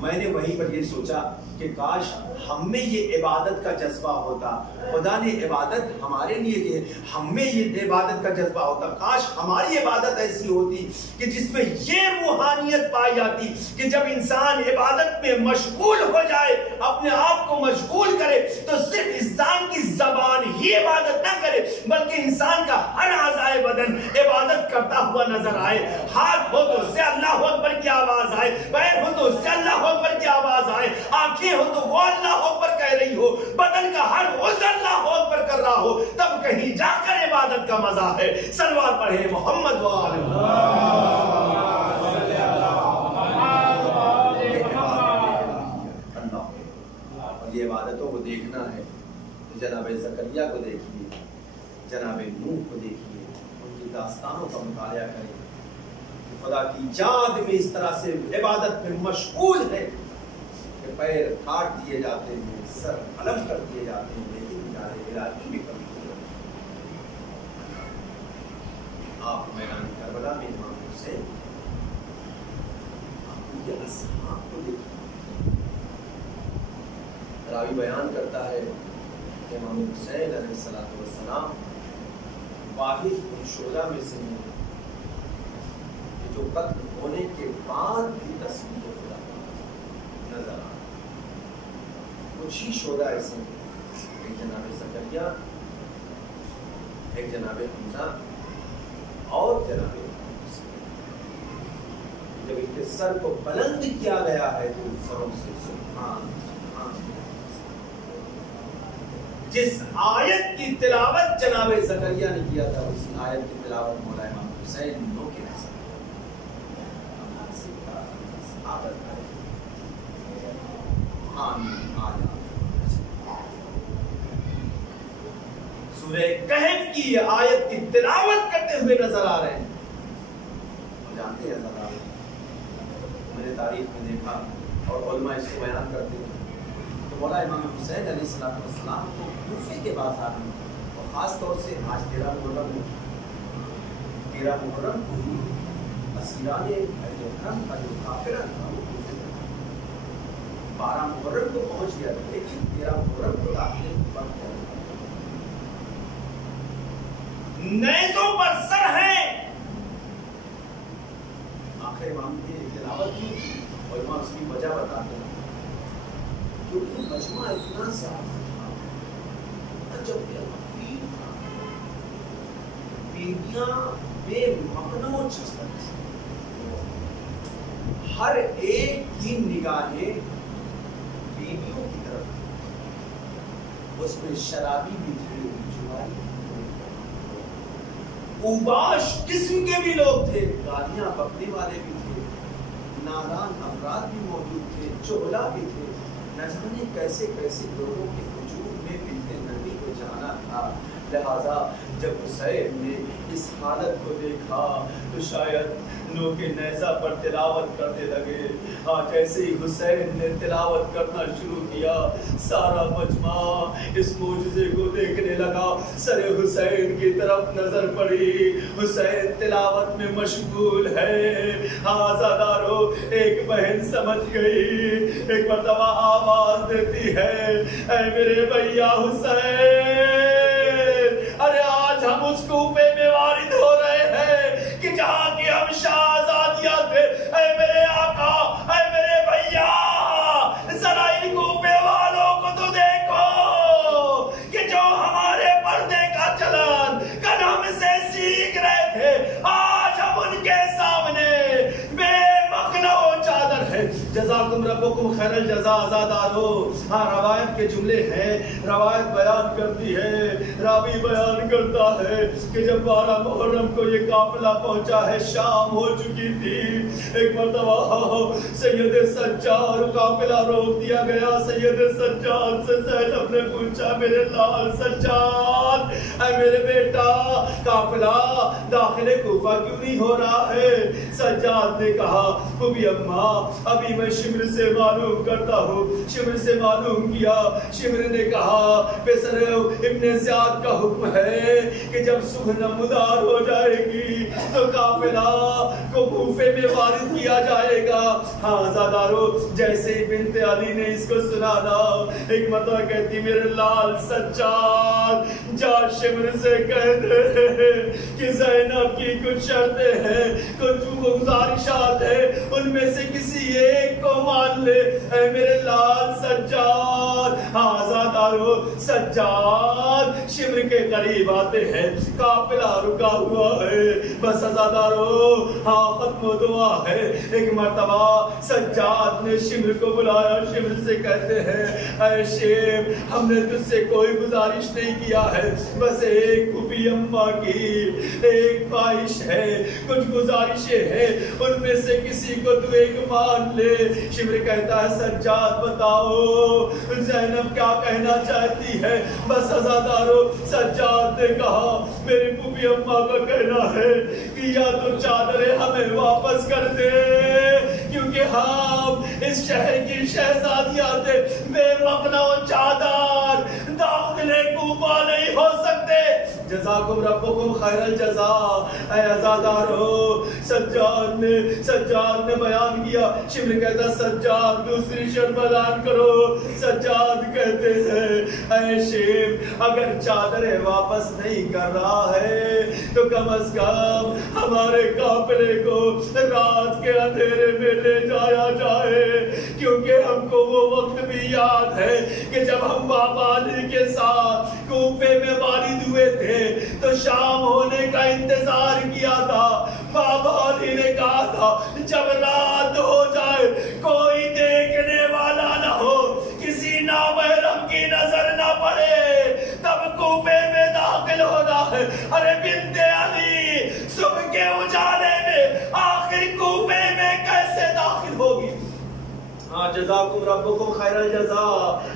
میں نے وہیں پر یہ سوچا کہ کاش ہم میں یہ عبادت کا جذبہ ہوتا، خدا نے عبادت ہمارے لیے کی، ہم میں یہ عبادت کا جذبہ ہوتا، کاش ہماری عبادت ایسی ہوتی کہ جس میں یہ روحانیت پائی جاتی کہ جب انسان عبادت میں مشغول ہو جائے، اپنے آپ کو مشغول کرے تو صرف انسان کی زبان ہی عبادت نہ کرے بلکہ انسان کا ہر اعضاء بدن عبادت کرتا ہوا نظر آئے، ہاتھ ہو تو اس سے اللہ اکبر کی آواز آئے، پیر ہو تو اس سے اللہ اکبر کی آواز آئے، آنکھیں ہو تو وہ اللہ اکبر کہہ رہی ہو، بدن کا ہر عضو اللہ اکبر کر رہا ہو، تب کہیں جا کر عبادت کا مزہ ہے۔ صلوات پڑھیں محمد وآلہ اللہ۔ یہ عبادتوں کو دیکھنا ہے تو جناب زکریا کو دیکھیے، جناب نوح کو دیکھیے، ان کی داستانوں کا مطالعہ کریں، خدا کی یاد میں اس طرح سے عبادت میں مشغول ہے کہ پیر کاٹ دیے جاتے ہیں، سر قلم کر دیے جاتے ہیں، لیکن علاج بھی کم ہو۔ آپ میدان کربلا میں امام حسین، آپ کے اصحاب کو دیکھیں، راوی بیان کرتا ہے کہ امام حسین علیہ السلام واحد ان شہداء میں سے ہیں جو قتل ہونے کے بعد بھی تصویر خدا نظر آ، کچھ ہی شہداء ایسے ہیں، ایک جناب زکریا، ایک جناب حمزہ اور جناب حسین۔ جب ان کے سر کو بلند کیا گیا ہے تو سروں سے سبحان سبحان، جس آیت کی تلاوت جناب زکریا نے کیا تھا اسی آیت کی تلاوت مولا امام حسین نو کے نظر آمین آیا۔ سورہ کہف کی یہ آیت کی تلاوت کرتے ہوئے نظر آ رہے ہیں۔ ہم جانتے ہیں نظر آ رہے ہیں، میں نے تاریخ میں دیکھا اور علماء اس کو بیان کرتے ہیں تو مولا امام حسین علیہ السلام کو کوفے کے بازار میں، اور خاص طور سے آج 13 محرم کو ہی اسیران اہل حرم کا جو قافلہ تھا وہ کوفے میں 12 محرم کو پہنچ گیا تھا، لیکن 13 محرم کو داخلے پر کیا نیزوں پر سر ہیں۔ آخر امام کی تلاوت کی اور امام اس کی وجہ بتاتے ہیں کیونکہ مجمع اتنا زیادہ تھا، جب بیویاں بے معنی چسپن، ہر ایک کی نگاہیں بیویوں کی طرف، اس میں شرابی بھی تھے، جواری اوباش قسم کے بھی لوگ تھے، گالیاں بکنے والے بھی تھے، نادان افراد بھی موجود تھے، چغلا بھی تھے، نہ جانے کیسے کیسے لوگوں کے ہجوم میں بنت نبی کو جانا تھا۔ لہذا جب حسین نے اس حالت کو دیکھا تو شاید نو کے نیزہ پر تلاوت کرنے لگے۔ جیسے ہی حسین نے تلاوت کرنا شروع کیا، سارا مجمع اس معجزے کو دیکھنے لگا، سر حسین کی طرف نظر پڑی، حسین تلاوت میں مشغول ہے۔ آزادارو، ایک بہن سمجھ گئی، ایک مرتبہ آواز دیتی ہے، اے میرے بھیا حسین، ارے آج ہم اس کوفے میں وارد ہو رہے ہیں کہ جہاں کی ہم شہزادیاں تھے۔ اے میرے آقا، اے میرے بھیا، ذرا ان کوفے والوں کو تو دیکھو کہ جو ہمارے پردے کا چلن کل ہم سے سیکھ رہے تھے، آج ہم ان کے سامنے بے مخنع و چادر ہے۔ جزاکم ربکم خیر الجزا عزادارو۔ روایت کے جملے ہیں، روایت بیان کرتی ہے، راوی بیان کرتا ہے کہ جب 12 محرم کو یہ قافلہ پہنچا ہے، شام ہو چکی تھی، ایک مرتبہ سید سجاد قافلہ روک دیا گیا۔ سید سجاد سے زینب نے پوچھا، میرے لال سجاد، اے میرے بیٹا، قافلہ داخل کوفہ کیوں نہیں ہو رہا ہے؟ سجاد نے کہا، بوبی اماں، ابھی میں شمر سے معلوم کرتا ہوں۔ شمر سے معلوم کیا، شمر نے کہا، پیسر ابن زیاد کا حکم ہے کہ جب صبح نمودار ہو جائے گی تو قافلہ کو کوفے میں وارد کیا جائے گا۔ ہاں زادارو، جیسے ہی بنت علی نے اس کو سنا نا، ایک مرتبہ کہتی، میرے لال سجاد، جا شمر سے کہہ دے کہ زینب کی کچھ شرطیں ہیں، کچھ گزارشات ہیں، ان میں سے کسی ایک کو مان لے۔ اے میرے لال سجاد، ہاں زادارو، سجاد شمر کے قریب آتے ہیں، قافلہ رکا ہوا ہے، بس زادارو، ہاں ختم و دعا ہے۔ ایک مرتبہ سجاد نے شمر کو بلایا، شمر سے کہتے ہیں، اے شمر، ہم نے تجھ سے کوئی گزارش نہیں کیا ہے، بس ایک پھوپھی اماں کی ایک خواہش ہے، کچھ گزارشیں ہیں، ان میں سے کسی کو تو ایک مان لے۔ شمر کہتا ہے، سجاد بتاؤ زینب کیا کہنا چاہتی ہے؟ بس عزادارو، سجاد نے کہا، میری پھوپھی اماں کا کہنا ہے کہ یا تو چادریں ہمیں واپس کر دے، کیونکہ ہم اس شہر کی شہزادیاں تھے، بے مقنع و چادر داخلے کوفہ نہیں ہو سکتے۔ جزاکم ربکم خیر الجزا۔ اے عزادارو، سجاد نے بیان کیا۔ شمر کہتا، سجاد دوسری شرط بیان کرو۔ سجاد کہتے ہیں، اے شمر، اگر چادریں واپس نہیں کر رہا ہے تو کم از کم ہمارے قافلے کو رات کے اندھیرے میں لے جایا جائے، کیونکہ ہم کو وہ وقت بھی یاد ہے کہ جب ہم بابا علی کے ساتھ کوفے میں وارد ہوئے تھے تو شام ہونے کا انتظار کیا تھا۔ بابا علی نے کہا تھا، جب رات ہو جائے، کوئی دیکھنے والا نہ ہو، کسی نامحرم کی نظر نہ پڑے، تب کوفے میں داخل ہونا ہے۔ ارے بنت علی صبح کے اجالے میں آخر کوفے میں کیسے داخل ہوگی؟ ہاں جزاکم ربکم خیر الجزا.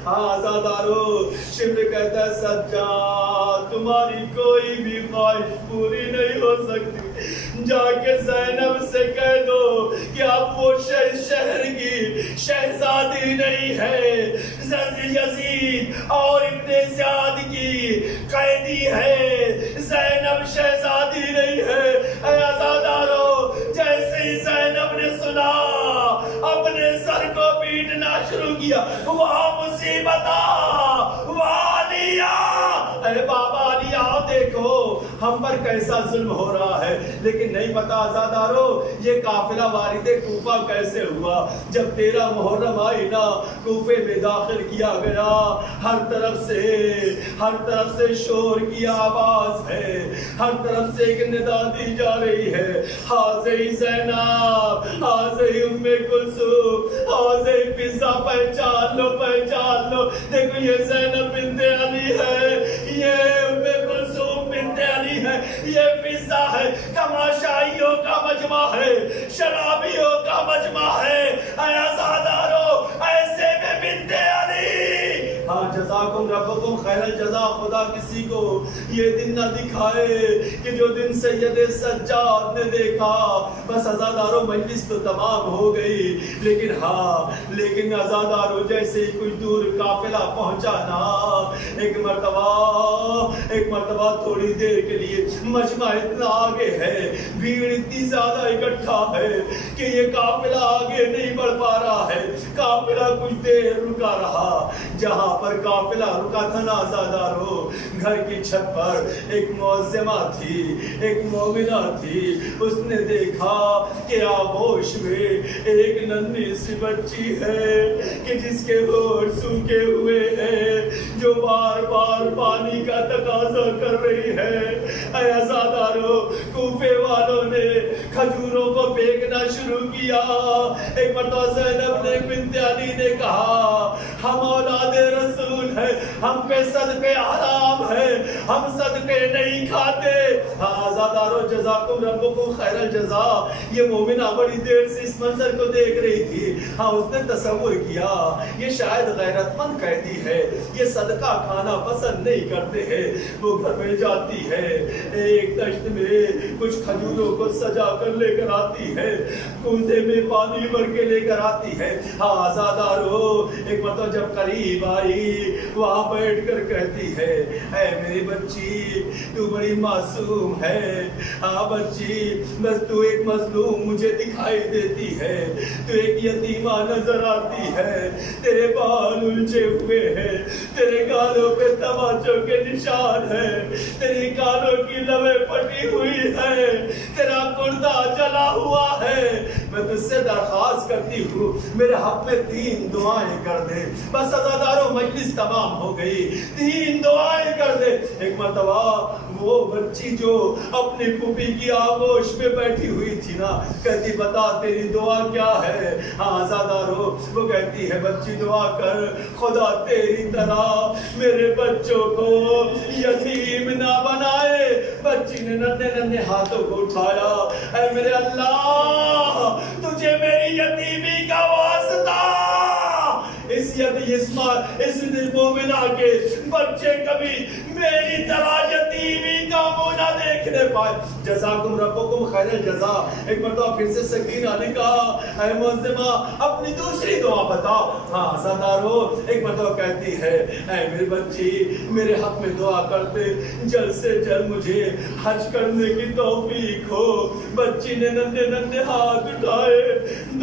ہاں آزادارو شمر کہتا ہے سجاد تمہاری کوئی بھی خواہش پوری نہیں ہو سکتی. جا کے زینب سے کہہ دو کہ اب وہ شہر کی شہزادی نہیں ہے, یزید اور ابن زیاد کی قیدی ہے, زینب شہزادی نہیں ہے. اے آزادارو جیسے ہی زینب نے سنا اپنے سر کو پیٹنا شروع کیا, وہاں مصیبت وہاں لیا. اے بابا لیا دیکھو ہم پر کیسا ظلم ہو رہا ہے, لیکن نہیں پتا آزادارو یہ قافلہ وارد کوفہ کیسے ہوا. جب 13 محرم آئی نا کوفے میں داخل کیا گیا, ہر طرف سے شور کی آواز ہے, ہر طرف سے ایک ندا دی جا رہی ہے, حاضر زینب, حاضر ام کلثوم, حاضر فضا, پہچان لو. دیکھو یہ زینب بنت علی ہے, یہ ام کلثوم بنت علی ہے, یہ فضا ہے. تماشائیوں کا مجمع ہے, شرابیوں کا مجمع ہے. اے آزادارو ایسے میں بنت علی. ہاں جزاکم ربکم خیر الجزا. خدا کسی کو یہ دن نہ دکھائے کہ جو دن سید سجاد نے دیکھا. بس آزادارو مجلس تو تمام ہو گئی, لیکن آزادارو جیسے ہی کچھ دور قافلہ پہنچا نا, ایک مرتبہ تھوڑی دیر کے لیے مجمع اتنا آگے ہے, بھیڑ اتنی زیادہ اکٹھا ہے کہ یہ قافلہ آگے نہیں بڑھ پا رہا ہے. قافلہ کچھ دیر رکا رہا. جہاں پر قافلہ رکا تھا نا آزادارو, گھر کی چھت پر ایک معظمہ تھی, ایک مومنہ تھی. اس نے دیکھا کہ آغوش میں ایک ننھی سی بچی ہے کہ جس کے ہونٹ سوکھے ہوئے ہیں, جو بار بار پانی کا تقاضا کر رہی ہے. اے آزادارو کوفے والوں نے کھجوروں کو پھینکنا شروع کیا. ایک مرتبہ زینب نے بنت علی نے کہا ہم اولاد رسول ہیں, ہم پہ صدقے حرام ہے, ہم صدقے نہیں کھاتے. آزادارو جزاکم ربکم خیر الجزا. یہ مومنہ بڑی دیر سے اس منظر کو دیکھ رہی تھی. اس نے تصور کیا یہ شاید غیرت مند قیدی ہے, یہ صدقہ کھانا پسند نہیں کرتے ہیں. وہ گھر میں جاتی ہے, ایک دشت میں کچھ کھجوروں کو سجا کر لے کر آتی ہے, کوزے میں پانی بھر کے لے کر آتی ہے. آزادارو ایک مرتبہ جب قریب آئی وہاں بیٹھ کر کہتی ہے اے میری بچی تو بڑی معصوم ہے. بچی بس تو ایک مظلوم مجھے دکھائی دیتی ہے, تو ایک یتیمہ نظر آتی ہے. تیرے بال الجھے ہوئے ہیں, تیرے گالوں پہ تماچوں کے نشان ہیں, تیری گالوں کی لبیں پھٹی ہوئی ہے, تیرا کردہ جلا ہوا ہے. میں تجھ سے درخواست کرتی ہوں میرے حق میں 3 دعائیں کر دے. بس آزادارو مجلس تمام ہو گئی, 3 دعائیں کر دے. ایک مرتبہ وہ بچی جو اپنی پھوپھی کی آغوش میں بیٹھی ہوئی تھی نا, کہتی بتا تیری دعا کیا ہے. آزادارو وہ کہتی ہے بچی دعا کر خدا تیری طرح میرے بچوں کو یتیم نہ بنائے. بچی نے ننھے ہاتھوں کو اٹھایا, اے میرے اللہ تجھے میری یتیمی کا واسطہ, اس مومنہ کے بچے کبھی میری طرح یتیمی کا منہ نہ دیکھنے پائے. جزاکم ربکم خیر الجزا. ایک مرتبہ پھر سے سکینہ نے کہا اے معظمہ اپنی دوسری دعا بتا. آزادارو ایک مرتبہ کہتی ہے اے میری بچی میرے حق میں دعا کرتے, جلد سے جلد مجھے حج کرنے کی توفیق ہو. بچی نے ننھے ہاتھ اٹھائے,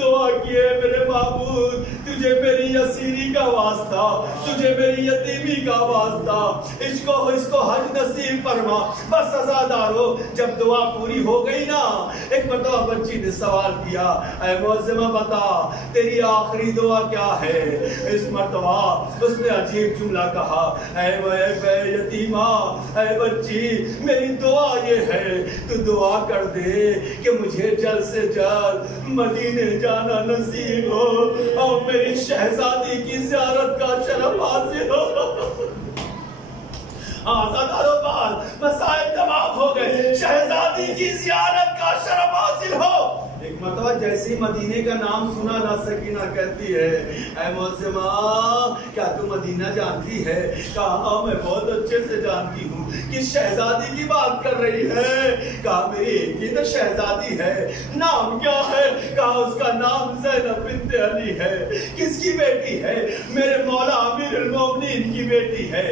دعا کیے میرے معبود تجھے میری اسیری کا واسطہ, تجھے میری یتیمی کا واسطہ, اس کو حج نصیب فرما. بس آزادارو جب دعا پوری ہو گئی نا, ایک مرتبہ بچی نے سوال کیا اے معظمہ بتا تیری آخری دعا کیا ہے. اس مرتبہ اس نے عجیب جملہ کہا اے یتیمہ, اے بچی میری دعا یہ ہے تو دعا کر دے کہ مجھے جلد سے جلد مدینے جانا نصیب ہو اور میری شہزادی کی زیارت کا شرف حاصل ہو. آزادارو بعد مسائل تمام ہو گئے, شہزادی کی زیارت کا شرف حاصل ہو. ایک مرتبہ جیسے مدینے کا نام سنا نا سکینہ کہتی ہے اے معظمہ کیا تم مدینہ جانتی ہے؟ کہا میں بہت اچھے سے جانتی ہوں کس شہزادی کی بات کر رہی ہے؟ کہا میری ایک ہی تو شہزادی ہے، نام کیا ہے؟ کہا اس کا نام زینب بنت علی ہے۔ کس کی بیٹی ہے؟ میرے مولا امیر المومنین کی بیٹی ہے۔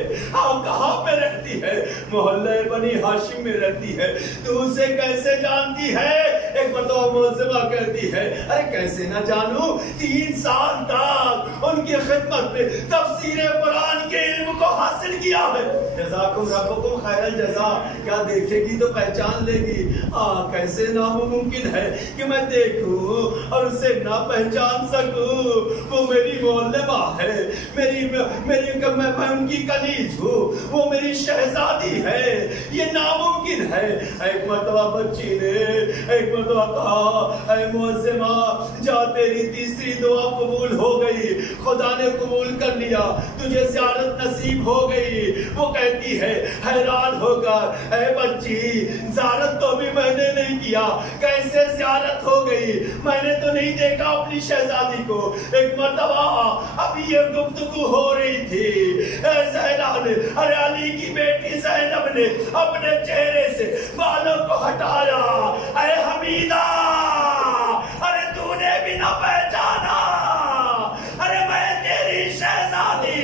کہاں پہ رہتی ہے؟ محلہ بنی ہاشم میں رہتی ہے۔ تو اسے کیسے جانتی ہے؟ ایک مرتبہ معظمہ کہتی ہے ارے کیسے نہ جانوں، 3 سال تک ان کی خدمت میں تفسیر قرآن کے علم کو حاصل کیا ہے۔ جزاکم ربکم خیر الجزا، کیا دیکھے گی تو پہچان لے گی۔ کیسے ناممکن ہے کہ میں دیکھوں اور اسے نہ پہچان سکوں؟ وہ میری معلمہ ہے، میں ان کی کنیز ہوں، وہ میری شہزادی ہے، یہ ناممکن ہے۔ ایک مرتبہ بچی نے ایک مرتبہ کہا اے معظمہ جا تیری تیسری دعا قبول ہو گئی، خدا نے قبول کر لیا، تجھے زیارت نصیب ہو گئی۔ وہ کہتی ہے حیران ہو کر اے بچی زیارت تو بھی میں نے نہیں کیا، کیسے زیارت ہو گئی؟ میں نے تو نہیں دیکھا اپنی شہزادی کو۔ ایک مرتبہ ابھی یہ گفتگو ہو رہی تھی، زینب نے ارے علی کی بیٹی زینب نے اپنے چہرے سے بالوں کو ہٹایا۔ اے حمیدہ ارے تو نے بھی نہ پہچانا، ارے میں تیری شہزادی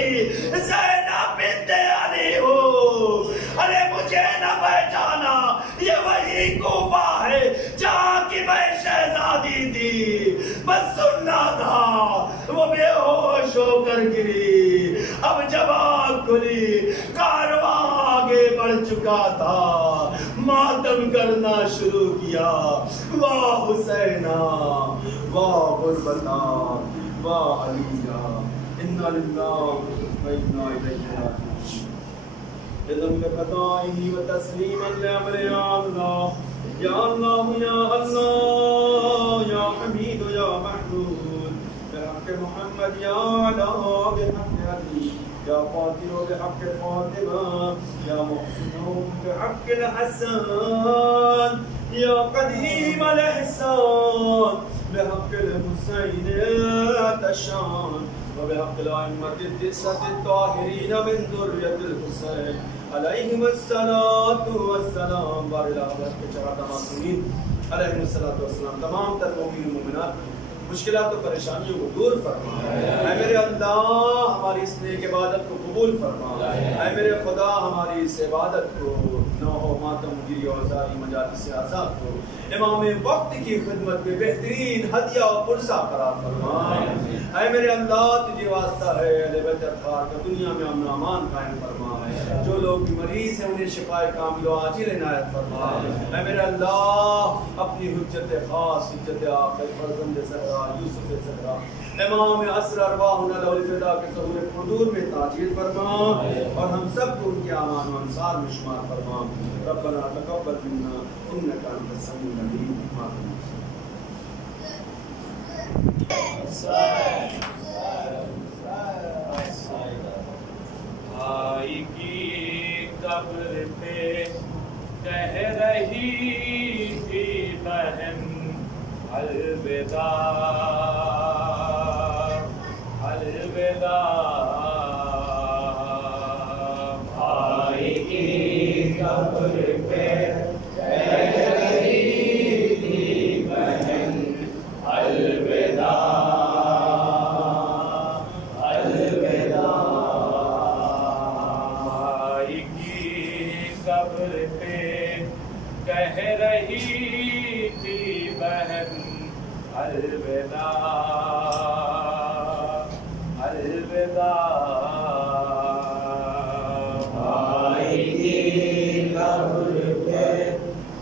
زینب بنت علی ہوں، ارے مجھے نہ پہچانا، یہ وہی کوفہ ہے جہاں کی میں شہزادی تھی، بس سننا تھا۔ وہ بے ہوش ہو کر گری، اب جب آنکھ کھلی کارواں آگے بڑھ چکا تھا، ماتم کرنا شروع کیا۔ واہ حسینہ واہ غربتہ واہ علیہ، انا للہ و انا الیہ راجعون۔ جزم کا قطائی و تسلیما لامر یا اللہ یا اللہ یا اللہ یا حمید یا محمود بحق محمد یا علا بحق علی یا فاطر بحق فاطمہ یا محسن بحق الحسن یا قدیم الاحسان بحق الحسین الشان وبحق الأئمة التسعة الطاهرين من ذرية الحسين عليهم الصلاة والسلام۔ بار العبد کے 4 معصومین علیہم الصلاۃ والسلام، تمام تر مومنین مومنات مشکلات و پریشانیوں کو دور فرما۔ اے میرے اللہ ہماری اس نیک عبادت کو قبول فرما۔ اے میرے خدا ہماری اس عبادت کو نوح ماتم گیری اور زاری مجالس آزاد کو امام وقت کی خدمت میں بہترین ہدیہ و پرسہ قرار فرما۔ اے میرے اللہ تجھے واسطہ ہے اہل بیت اطہار کا دنیا میں امن و امان قائم فرما۔ جو لوگ بھی مریض ہیں انہیں شفائے کامل و عاجل عنایت فرما۔ اے میرے اللہ اپنی حجت خاص حجت آخر فرزند زہرا یوسف زہرا امام عصر ارواحنا لہ الفدا کے ظہور حضور میں تاجیل فرما اور ہم سب کو ان کے امان و انصار میں شمار فرما۔ ربنا تقبل منا انک انت السمیع العلیم۔ بھائی کی قبر پہ کہہ رہی تھی بہن الوداع الوداع، بھائی کی قبر پہ کہہ رہی تھی بہن الوداع الوداع، بھائی کی قبر پہ کہہ رہی تھی بہن الوداع الوداع، بھائی کی قبر پہ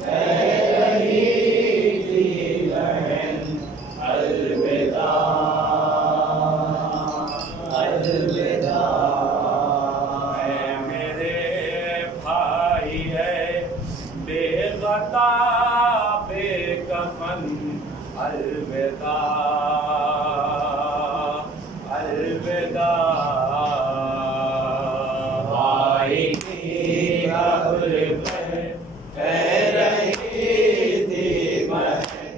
کہہ رہی تھی بہن الوداع الوداع، اے میرے بھائی ہے بے غطا بے کفن الوداع الوداع، بھائی کی قبر پہ کہہ رہی تھی بہن